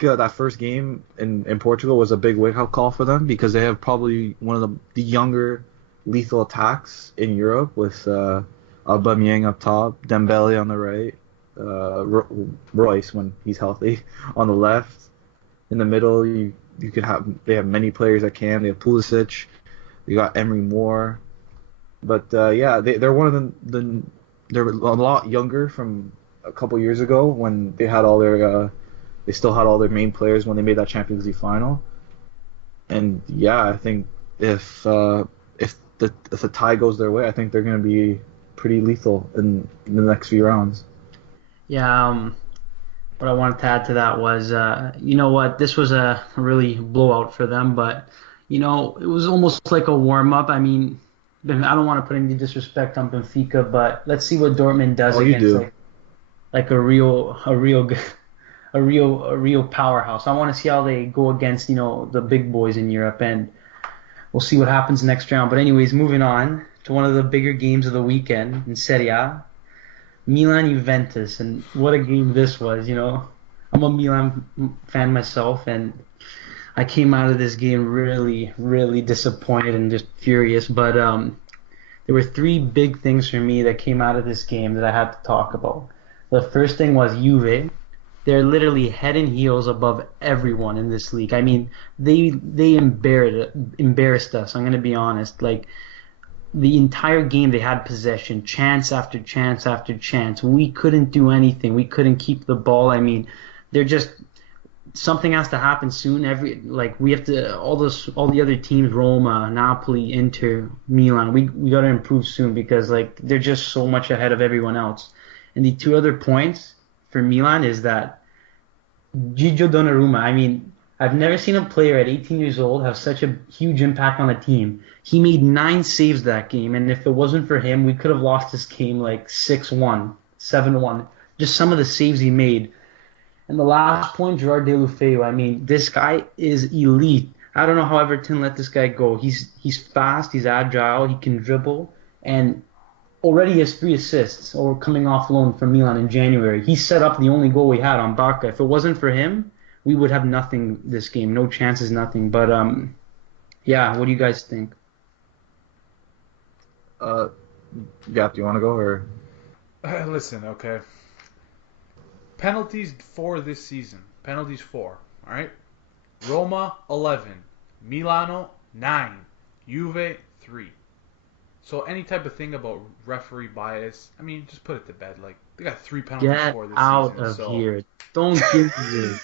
that first game in Portugal was a big wake-up call for them, because they have probably one of the younger lethal attacks in Europe, with Aubameyang up top, Dembele on the right, Royce when he's healthy on the left. In the middle, they have many players that can. They have Pulisic, you got Emery Moore, but they're one of they're a lot younger from a couple years ago when they had all their they still had all their main players when they made that Champions League final. And I think if the tie goes their way, I think they're going to be pretty lethal in the next few rounds. Yeah, what I wanted to add to that was, this was a really blowout for them, but, it was almost like a warm-up. I mean, I don't want to put any disrespect on Benfica, but let's see what Dortmund does against like a real powerhouse. I want to see how they go against, the big boys in Europe, and we'll see what happens next round. But anyways, moving on to one of the bigger games of the weekend in Serie A, Milan Juventus, and what a game this was. I'm a Milan fan myself, and I came out of this game really, really disappointed and just furious. But there were three big things for me that came out of this game that I had to talk about. The first thing was Juve. They're literally head and heels above everyone in this league. I mean, they embarrassed us. I'm going to be honest. Like, the entire game they had possession, chance after chance after chance. We couldn't do anything. We couldn't keep the ball. I mean, they're just something has to happen soon. We have to all the other teams, Roma, Napoli, Inter, Milan. We got to improve soon, because they're just so much ahead of everyone else. And the two other points for Milan is that Gigio Donnarumma, I mean, I've never seen a player at 18 years old have such a huge impact on a team. He made 9 saves that game, and if it wasn't for him, we could have lost this game 6-1, 7-1. Just some of the saves he made. And the last point, Gerard Deulofeu, I mean, this guy is elite. I don't know how Everton let this guy go. He's fast, he's agile, he can dribble, and already has 3 assists, or coming off loan from Milan in January. He set up the only goal we had on Barca. If it wasn't for him, we would have nothing this game. No chances, nothing. But, what do you guys think? Do you want to go, or? Listen, okay. Penalties 4 this season. Penalties 4, all right? Roma 11, Milano 9, Juve 3. So any type of thing about referee bias, I mean, just put it to bed. Like they got 3 penalties Get for this out season. of So here. Don't give me this.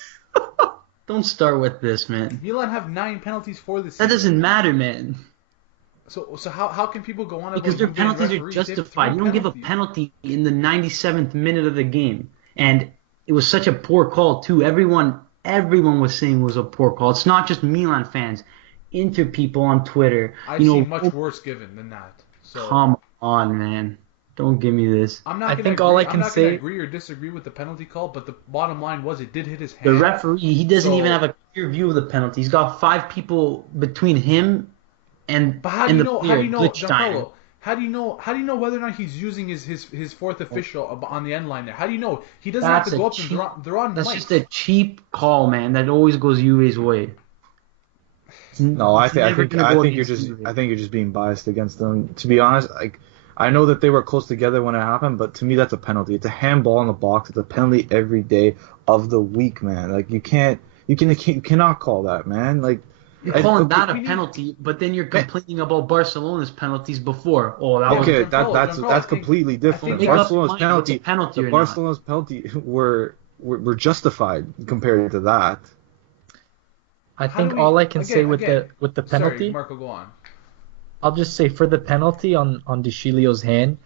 Don't start with this, man. Milan have 9 penalties for this season. That doesn't matter, man. So how can people go on Because about their Juve and penalties are referees? They have justified. 3 You don't give a penalties. penalty in the 97th minute of the game. And it was such a poor call, too. Everyone was saying it was a poor call. It's not just Milan fans. Inter people on Twitter. I've seen much worse given than that. So come on, man. Don't give me this. I'm not I gonna think agree, all I I'm can not say- gonna agree or disagree with the penalty call, but the bottom line was it did hit his hand. The referee, he doesn't So- even have a clear view of the penalty. He's got 5 people between him and But how do and you the know? player, How do you know, Blitzstein. Giancarlo? How do you know? How do you know whether or not he's using his fourth official on the end line there? How do you know? He doesn't have to go up and they're on That's mics. just a cheap call, man. That always goes Juve's way. No, I think never gonna go you're against just Juve. I think you're just being biased against them. To be honest, like I know that they were close together when it happened, but to me that's a penalty. It's a handball in the box. It's a penalty every day of the week, man. Like you cannot call that, man. Like You're calling that a we need- penalty, but then you're complaining about Barcelona's penalties before. Oh, that was okay, Giancarlo, that's I think- completely different. Make up Barcelona's your mind what's a penalty, penalty the or not. Barcelona's penalty were justified compared to that. I How think do we- all I can say with again, the penalty, Sorry, Marco, go on. I'll just say for the penalty on De Sciglio's hand,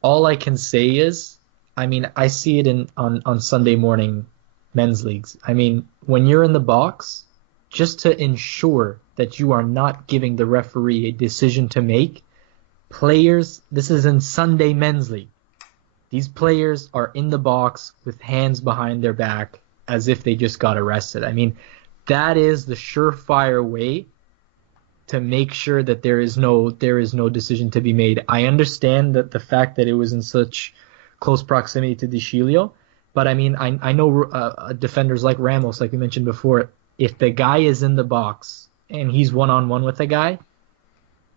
all I can say is, I mean, I see it on Sunday morning men's leagues. I mean, when you're in the box, just to ensure that you are not giving the referee a decision to make, players, this is in Sunday men's league. These players are in the box with hands behind their back as if they just got arrested. I mean, that is the surefire way to make sure that there is no decision to be made. I understand that the fact that it was in such close proximity to De Sciglio, but I mean, I know defenders like Ramos, like we mentioned before, if the guy is in the box and he's one-on-one with a guy,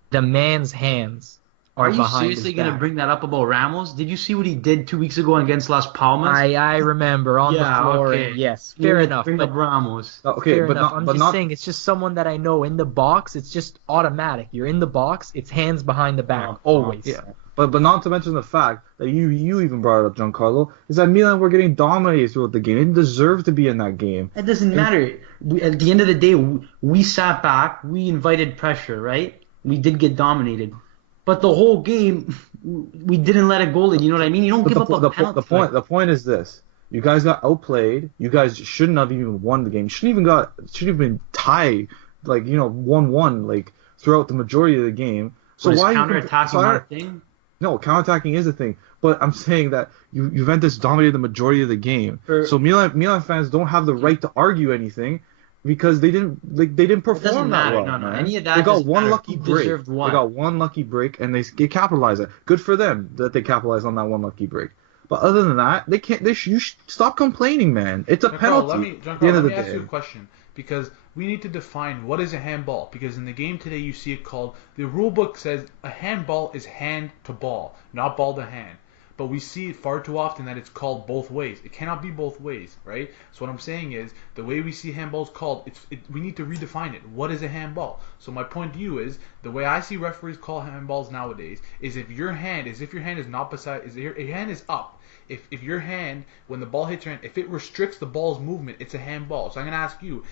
the man's hands are you behind his seriously going to back. bring that up about Ramos? Did you see what he did 2 weeks ago against Las Palmas? I remember on Yeah, the floor. okay. And yes, You fair always enough. Bring But up Ramos. Okay, fair but enough. not I'm but just not saying it's just someone that I know in the box. It's just automatic. You're in the box. It's hands behind the back always. yeah. But not to mention the fact that you even brought it up, Giancarlo, is that Milan were getting dominated throughout the game. They didn't deserve to be in that game. It doesn't matter. At the end of the day, we sat back. We invited pressure, right? We did get dominated. But the whole game, we didn't let a goal in. You know what I mean? You don't But give up a penalty. the point is this: you guys got outplayed. You guys shouldn't have even won the game. Shouldn't have been tied, 1-1, like throughout the majority of the game. So What, is why counterattacking not a thing? No, counterattacking is a thing, but I'm saying that Juventus dominated the majority of the game. So Milan fans don't have the right to argue anything because they didn't perform doesn't that matter. well. No, man. any of that They got doesn't one matter. lucky Who break. deserved what? They got one lucky break and they capitalized it. Good for them that they capitalized on that one lucky break. But other than that, they can't. You should stop complaining, man. It's a penalty. At the end of the Let me ask you day. a question because we need to define what is a handball. Because in the game today, you see it called. The rule book says a handball is hand to ball, not ball to hand. But we see it far too often that it's called both ways. It cannot be both ways, right? So what I'm saying is the way we see handballs called, we need to redefine it. What is a handball? So my point to you is the way I see referees call handballs nowadays is if your hand is not beside, your hand is up. If your hand, when the ball hits your hand, if it restricts the ball's movement, it's a handball. So I'm going to ask you,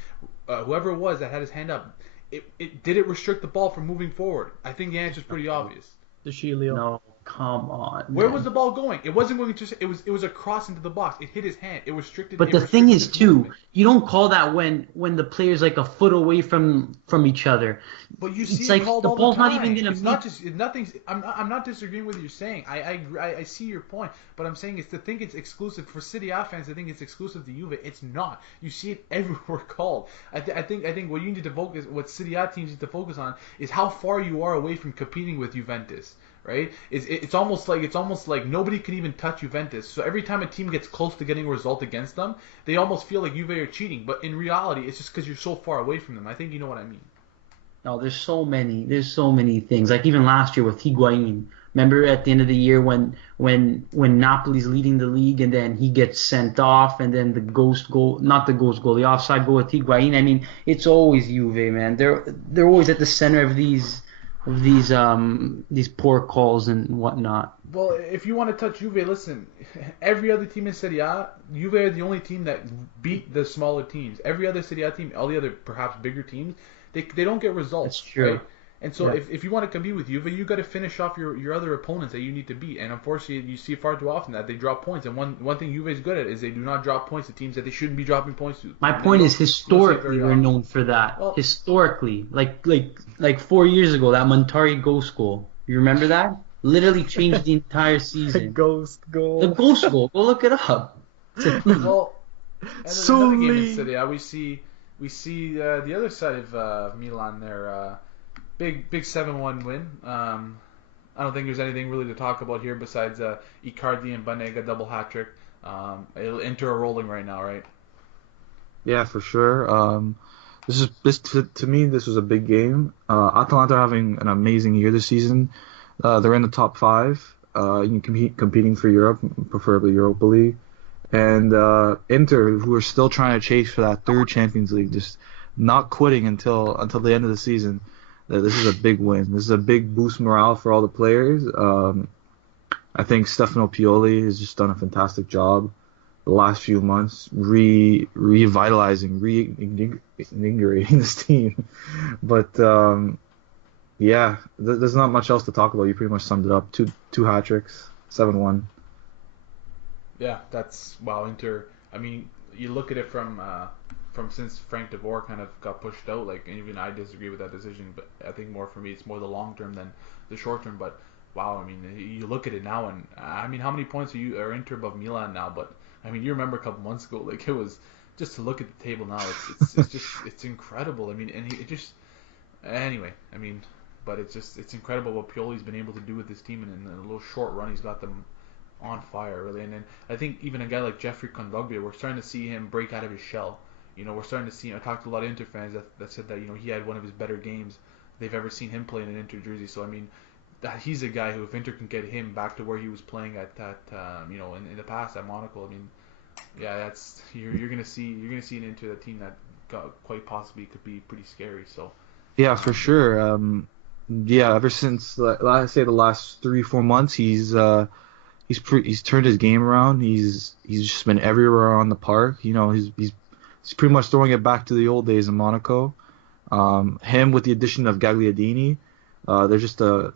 whoever it was that had his hand up, did it restrict the ball from moving forward? I think the answer is pretty obvious. De Sciglio. No, come on. Where man. was the ball going? It wasn't going to. It was a cross into the box. It hit his hand. It restricted. But it the thing restricted is, his too, movement. you don't call that when the player's like a foot away from each other. But you It's see like it called the all ball's the not time. even gonna It's be- not just nothing's. I'm not disagreeing with what you're saying. I see your point, but I'm saying it's to think it's exclusive for City A fans. I think it's exclusive to Juve. It's not. You see it everywhere called. I think what you need to focus, what City A teams need to focus on, is how far you are away from competing with Juventus. Right? It's almost like nobody can even touch Juventus. So every time a team gets close to getting a result against them, they almost feel like Juve are cheating. But in reality, it's just because you're so far away from them. I think you know what I mean. No, there's so many things. Like even last year with Higuain, Remember at the end of the year when Napoli's leading the league and then he gets sent off and then the ghost goal, not the ghost goal, the offside goal with Higuain. I mean, it's always Juve, man. They're always at the center of these poor calls and whatnot. Well, if you want to touch Juve, listen. Every other team in Serie A, Juve are the only team that beat the smaller teams. Every other Serie A team, all the other perhaps bigger teams, they don't get results. That's true. Right? And so if you want to compete with Juve, you got to finish off your other opponents that you need to beat. And unfortunately, you see far too often that they drop points. And one thing Juve is good at is they do not drop points to teams that they shouldn't be dropping points to. My point is historically we're known for that. Well, historically, like 4 years ago, that Montari ghost goal. You remember that? Literally changed the entire season. Ghost goal. The ghost goal. Go look it up. Well, and So another game in late. Serie A, we see the other side of Milan there. Big 7-1 win. I don't think there's anything really to talk about here besides Icardi and Banega double hat trick. Inter are rolling right now, right? Yeah, for sure. This to me this was a big game. Atalanta are having an amazing year this season. They're in the top five. Competing for Europe, preferably Europa League. And Inter, who are still trying to chase for that third Champions League, just not quitting until the end of the season. This is a big win. This is a big boost morale for all the players. I think Stefano Pioli has just done a fantastic job the last few months, reinvigorating this team. But yeah, there's not much else to talk about. You pretty much summed it up. Two hat tricks, 7-1. Yeah, that's wow. Inter. I mean, you look at it from since Frank de Boer kind of got pushed out. Like, and even I disagree with that decision, but I think more for me, it's more the long term than the short term. But wow, I mean, you look at it now, and I mean, how many points are Inter above Milan now? But I mean, you remember a couple months ago, like it was just to look at the table now. It's incredible. I mean, and it just anyway. I mean, but it's incredible what Pioli's been able to do with this team, and in a little short run, he's got them on fire, really. And then I think even a guy like Jeffrey Kondogbia, we're starting to see him break out of his shell. You know, we're starting to see. I talked to a lot of Inter fans that said that he had one of his better games they've ever seen him play in an Inter jersey. So I mean, he's a guy who, if Inter can get him back to where he was playing at in the past at Monaco, I mean, yeah, that's you're gonna see an Inter team that quite possibly could be pretty scary. So Yeah, for sure. Yeah, ever since let's say the last 3-4 months, he's turned his game around. He's just been everywhere on the park. He's pretty much throwing it back to the old days in Monaco. Him with the addition of Gagliardini, they're just a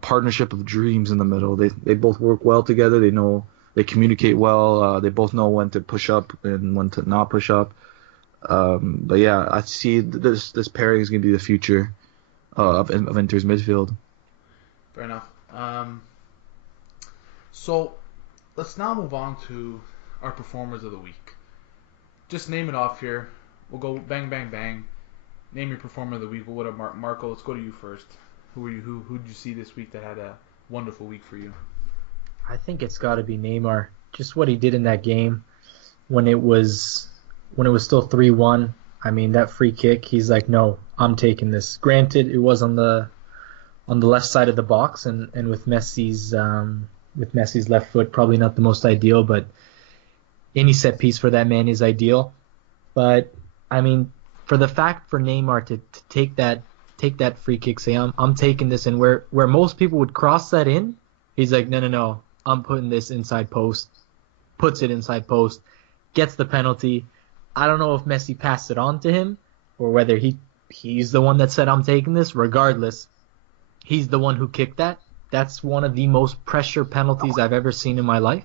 partnership of dreams in the middle. They both work well together. They communicate well. They both know when to push up and when to not push up. But yeah, I see this pairing is going to be the future of Inter's midfield. fair enough. So let's now move on to our performers of the week. Just name it off here. We'll go bang, bang, bang. Name your performer of the week. We'll go to Marco. Let's go to you first. Who did you see this week that had a wonderful week for you? I think it's got to be Neymar. Just what he did in that game when it was still 3-1. I mean, that free kick, he's like, no, I'm taking this. Granted, it was on the left side of the box, and with Messi's left foot, probably not the most ideal, but any set piece for that man is ideal. But I mean, for Neymar to take that free kick, say I'm taking this, and where most people would cross that in, he's like, no, I'm putting this inside post, puts it inside post, gets the penalty. I don't know if Messi passed it on to him or whether he's the one that said I'm taking this. Regardless, he's the one who kicked that. That's one of the most pressure penalties I've ever seen in my life.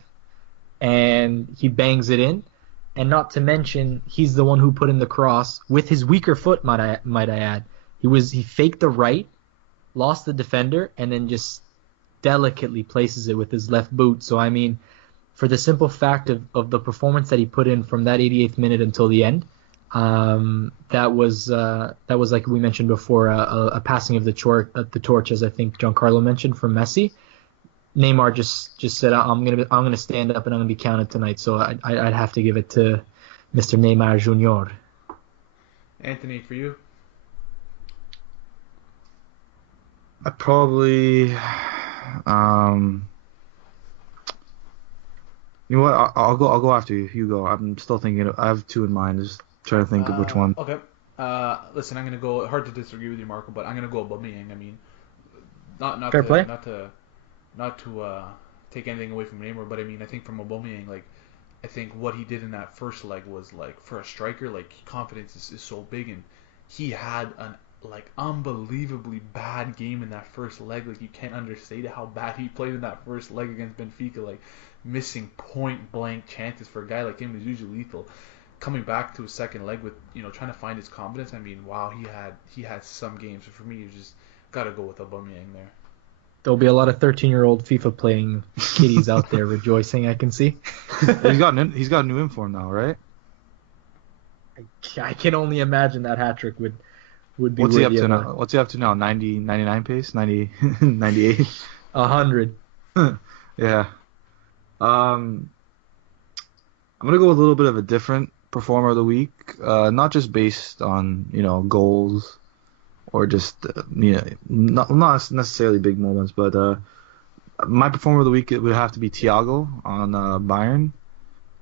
And he bangs it in. And not to mention, he's the one who put in the cross with his weaker foot, might I add. He faked the right, lost the defender, and then just delicately places it with his left boot. So I mean, for the simple fact of the performance that he put in from that 88th minute until the end, that was like we mentioned before, a passing of the torch, as I think Giancarlo mentioned, from Messi. Neymar just said, I'm gonna stand up and I'm gonna be counted tonight. So I'd have to give it to Mr. Neymar Jr. Anthony, for you? You know what? I'll go after you. You go. I'm still thinking. I have two in mind. Just trying to think of which one. Okay. Listen, I'm gonna go. Hard to disagree with you, Marco, but I'm gonna go Aubameyang. I mean, not Fair to play. not to take anything away from Neymar, but I mean, I think from Aubameyang, like, I think what he did in that first leg was like for a striker, like confidence is so big, and he had an like unbelievably bad game in that first leg. Like you can't understate how bad he played in that first leg against Benfica, like missing point blank chances for a guy like him who's usually lethal. Coming back to his second leg with trying to find his confidence. I mean, wow, he had some games. So for me, you just gotta go with Aubameyang there. There'll be a lot of 13-year-old FIFA playing kiddies out there rejoicing, I can see. He's got a new inform now, right? I can only imagine that hat trick would be What's he up worthy to of now? What's he up to now? 90, 99 pace? 90, 98? 100. Yeah. I'm gonna go with a little bit of a different performer of the week, not just based on goals or just not necessarily big moments, but my performer of the week, it would have to be Thiago on Bayern.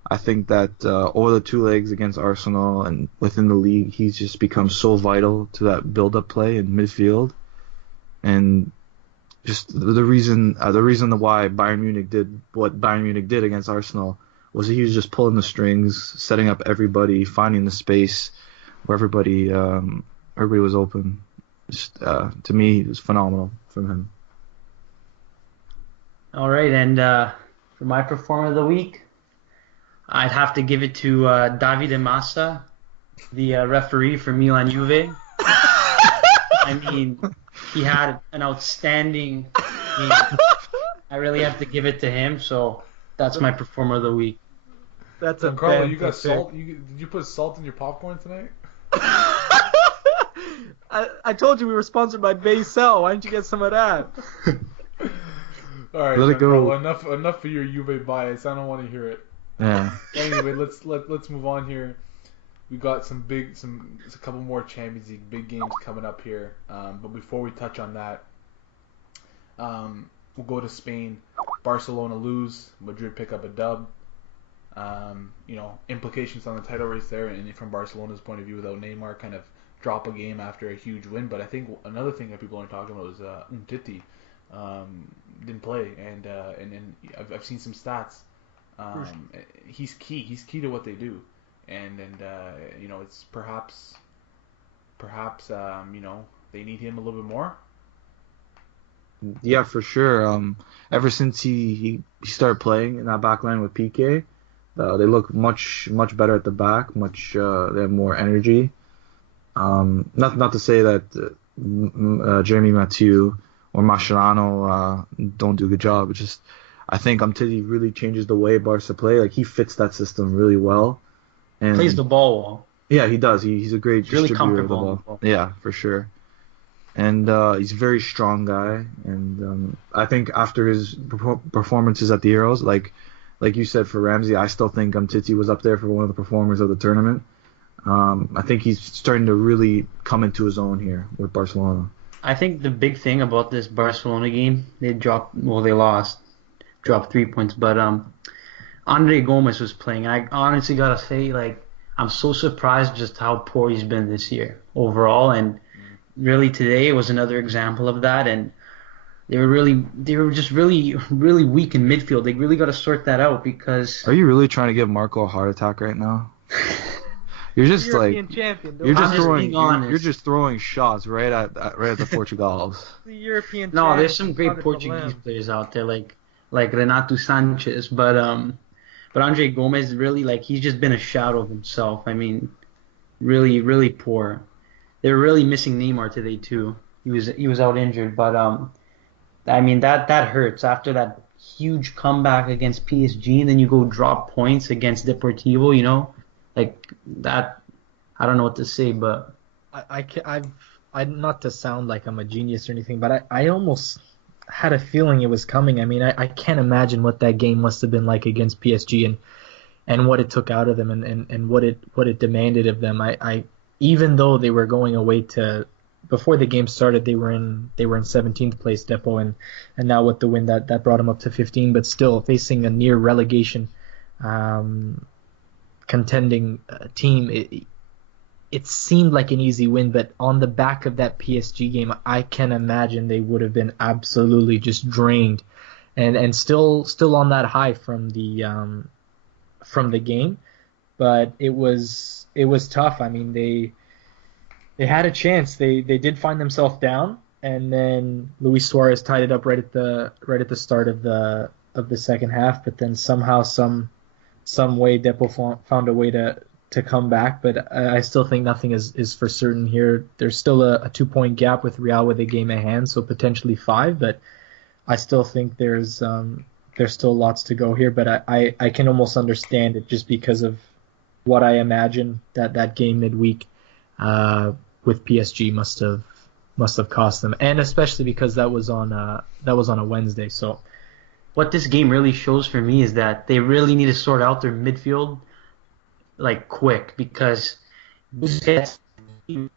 I think that over the two legs against Arsenal and within the league, he's just become so vital to that build-up play in midfield, and just the reason why Bayern Munich did what Bayern Munich did against Arsenal was he was just pulling the strings, setting up everybody, finding the space where everybody was open. Just, to me, it was phenomenal from him. All right, and for my performer of the week, I'd have to give it to Davide Massa, the referee for Milan Juve. I mean, he had an outstanding game. I really have to give it to him, so that's my performer of the week. That's a Carlo, bad you got pick. salt? Did you put salt in your popcorn tonight? I told you we were sponsored by Baysell. Why didn't you get some of that? All right, Let it go. Carlo, enough for your Juve bias. I don't want to hear it. Yeah. Anyway, let's move on here. We got a couple more Champions League big games coming up here. But before we touch on that, we'll go to Spain. Barcelona lose. Madrid pick up a dub. Implications on the title race there, and from Barcelona's point of view, without Neymar, kind of drop a game after a huge win. But I think another thing that people aren't talking about is Umtiti didn't play, and I've seen some stats. He's key. He's key to what they do, and it's perhaps they need him a little bit more. Yeah, for sure. Ever since he started playing in that back line with PK, they look much better at the back. They have more energy. Not to say that Jeremy Mathieu or Mascherano don't do a good job. It's just I think Umtiti really changes the way Barca play. Like he fits that system really well. And Plays the ball well. yeah, he does. He's a great Really distributor of the comfortable. ball. Yeah, for sure. And he's a very strong guy. And I think after his performances at the Euros, like you said for Ramsey, I still think Umtiti was up there for one of the performers of the tournament. I think he's starting to really come into his own here with Barcelona. I think the big thing about this Barcelona game, they lost, dropped 3 points, but Andre Gomes was playing. I honestly gotta say, like, I'm so surprised just how poor he's been this year overall, and really today was another example of that. And they were just really weak in midfield. They really got to sort that out because. Are you really trying to give Marco a heart attack right now? You're just European like champion. you're just I'm just throwing being honest. you're just throwing shots right at the Portugals. The European No, champion. there's some great Not a Portuguese problem. players out there like Renato Sanchez, but Andre Gomes really, like, he's just been a shadow of himself. I mean, really poor. They were really missing Neymar today too. He was out injured, but I mean that hurts after that huge comeback against PSG, and then you go drop points against Deportivo. Like that. I don't know what to say, but I'm not to sound like I'm a genius or anything, but I almost had a feeling it was coming. I mean, I can't imagine what that game must have been like against PSG and what it took out of them and what it demanded of them. I even though they were going away to before the game started, they were in 17th place, Depot, and now with the win that brought them up to 15, but still facing a near relegation um, contending team. It seemed like an easy win, but on the back of that PSG game, I can imagine they would have been absolutely just drained, and still on that high from the game. But it was tough. I mean, they had a chance. They did find themselves down, and then Luis Suarez tied it up right at the start of the second half. But then somehow some way Depot found a way to come back. But I still think nothing is for certain here. There's still a 2 point gap with Real with a game at hand, so potentially 5. But I still think there's still lots to go here. But I can almost understand it just because of what I imagine that game midweek with PSG must have cost them, and especially because that was on a Wednesday. So What this game really shows for me is that they really need to sort out their midfield like quick because Busquets and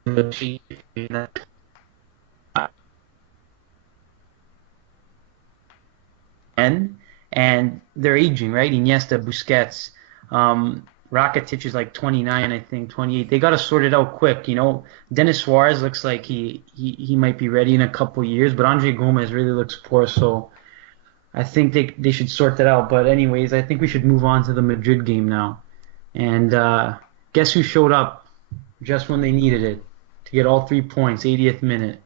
they're aging, right? Iniesta, Busquets, Rakitic is like 29, I think, 28. They got to sort it out quick, you know. Denis Suarez looks like he might be ready in a couple years, but Andre Gomez really looks poor, so I think they should sort that out. But anyways, I think we should move on to the Madrid game now. And guess who showed up just when they needed it to get all 3 points, 80th minute.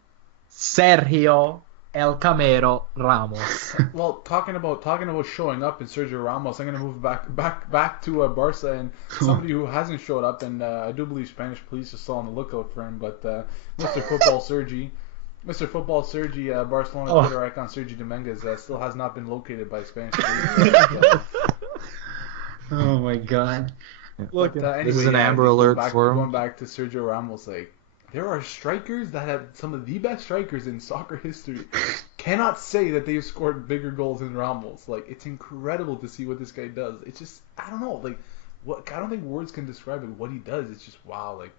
Sergio El Camero Ramos. Well, talking about showing up in Sergio Ramos, I'm gonna move back to Barca and somebody who hasn't showed up, and I do believe Spanish police are still on the lookout for him. But Mr. Football Sergi, Barcelona Twitter icon Sergi Dominguez still has not been located by Spanish police. Oh my God! Look, This is an Amber Alert for him. Going back to Sergio Ramos, like, there are strikers that have some of the best strikers in soccer history cannot say that they've scored bigger goals than Ramos. Like, it's incredible to see what this guy does. It's just, I don't know, like, I don't think words can describe it. What he does, it's just wow. Like,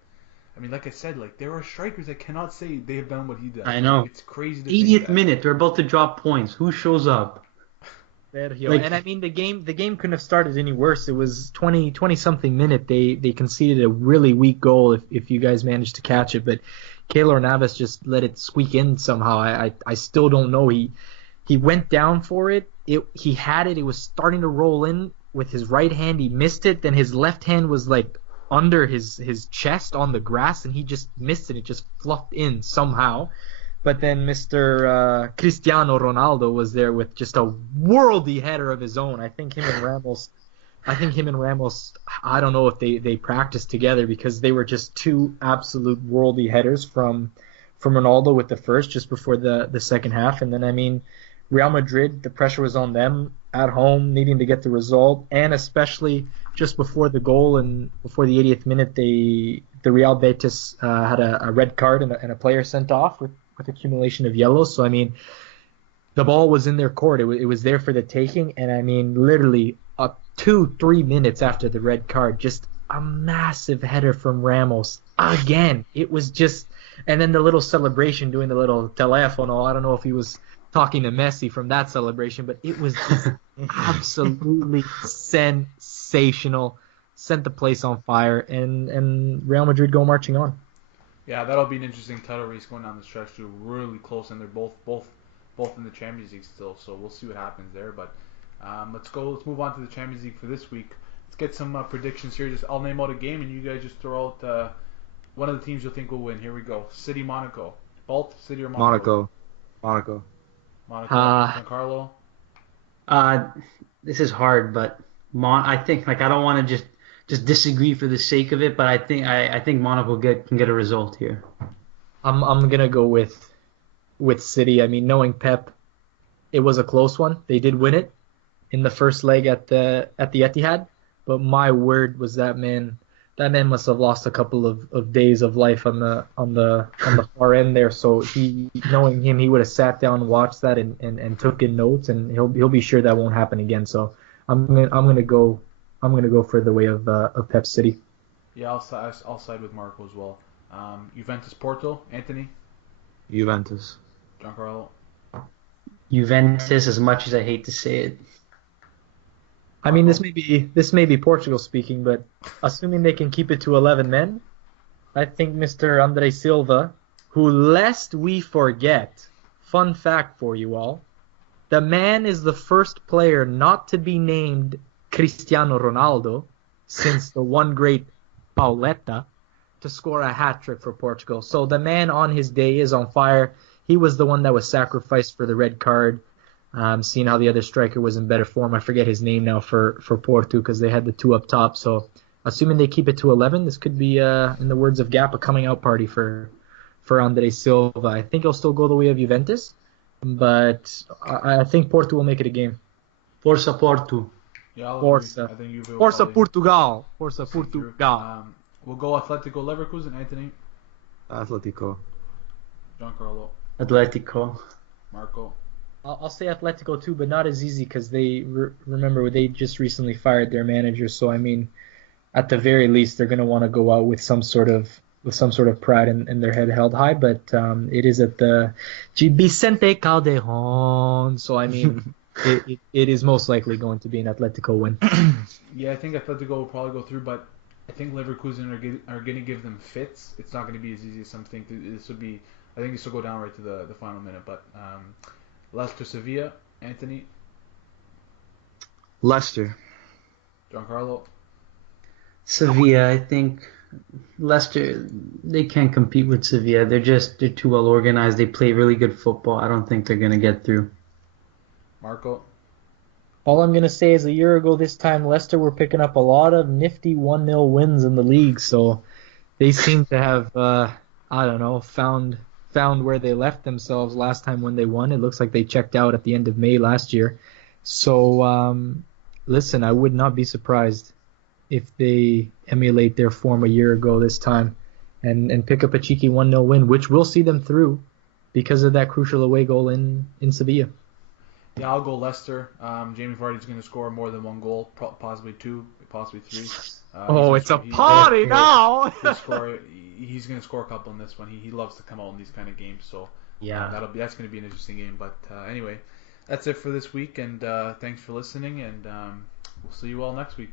I mean, like I said, like, there are strikers that cannot say they have done what he does. I know. It's crazy to 80th minute, they're about to drop points. Who shows up? Sergio. Like- And I mean, the game couldn't have started any worse. It was 20 something minute. They conceded a really weak goal if you guys managed to catch it, but Keylor Navas just let it squeak in somehow. I still don't know. He went down for it. He had it. It was starting to roll in with his right hand. He missed it. Then his left hand was like under his chest on the grass, and he just missed it. It just fluffed in somehow. But then Mr. Cristiano Ronaldo was there with just a worldy header of his own. I think him and Ramos, I don't know if they practiced together because they were just two absolute worldy headers from Ronaldo with the first just before the second half. And then, I mean, Real Madrid, the pressure was on them at home, needing to get the result, and especially just before the goal and before the 80th minute, the Real Betis had a red card and a player sent off with accumulation of yellows. So, I mean, the ball was in their court. It was there for the taking. And, I mean, literally 2-3 minutes after the red card, just a massive header from Ramos again. It was just – and then the little celebration, doing the little telefono. I don't know if he was talking to Messi from that celebration, but it was just absolutely sensational. Sent the place on fire, and Real Madrid go marching on. Yeah, that'll be an interesting title race going down the stretch too. Really close, and they're both in the Champions League still. So we'll see what happens there. But let's move on to the Champions League for this week. Let's get some predictions here. I'll name out a game, and you guys just throw out one of the teams you'll think will win. Here we go. City, Monaco. Bolt, City or Monaco? Monaco. Carlo. This is hard, but I think, like, I don't want to just disagree for the sake of it, but I think Monaco can get a result here. I'm gonna go with City. I mean, knowing Pep, it was a close one. They did win it in the first leg at the Etihad, but my word, was that man must have lost a couple of days of life on the far end there. So knowing him, he would have sat down and watched that and took in notes, and he'll be sure that won't happen again. So I'm gonna go for the way of Pep City. Yeah, I'll side with Marco as well. Juventus Porto, Anthony. Juventus. Giancarlo. Juventus, as much as I hate to say it. I mean, this may be Portugal speaking, but assuming they can keep it to 11 men, I think Mr. Andre Silva, who, lest we forget, fun fact for you all, the man is the first player not to be named Cristiano Ronaldo since the one great Pauleta to score a hat-trick for Portugal. So the man on his day is on fire. He was the one that was sacrificed for the red card. Seeing how the other striker was in better form. I forget his name now for Porto because they had the two up top. So assuming they keep it to 11, this could be, in the words of Gap, a coming out party for Andre Silva. I think he'll still go the way of Juventus, but I think Porto will make it a game. Força Porto. Yeah, I'll Força. agree. I think Juve will Força probably Portugal. Força see through. Portugal. We'll go Atletico Leverkusen. Anthony. Atletico. Giancarlo. Atletico. Marco. I'll say Atletico too, but not as easy because they remember they just recently fired their manager. So I mean, at the very least, they're going to want to go out with some sort of pride and their head held high. But it is at the Vicente Calderon, so I mean, it is most likely going to be an Atletico win. Yeah, I think Atletico will probably go through, but I think Leverkusen are going to give them fits. It's not going to be as easy as some think. I think this will go down right to the final minute. But Leicester Sevilla, Anthony. Leicester. Giancarlo. Sevilla, I think. Leicester, they can't compete with Sevilla. They're too well organized. They play really good football. I don't think they're going to get through. Marco. All I'm going to say is a year ago this time, Leicester were picking up a lot of nifty 1-0 wins in the league, so they seem to have, I don't know, found where they left themselves last time when they won. It looks like they checked out at the end of May last year. So, listen, I would not be surprised if they emulate their form a year ago this time and pick up a cheeky 1-0 win, which will see them through because of that crucial away goal in Sevilla. Yeah, I'll go Leicester. Jamie Vardy's going to score more than one goal, possibly two, possibly three. It's a party now! He's going to score a couple in this one. He loves to come out in these kind of games, so Yeah. That's going to be an interesting game. But anyway, that's it for this week, and thanks for listening, and we'll see you all next week.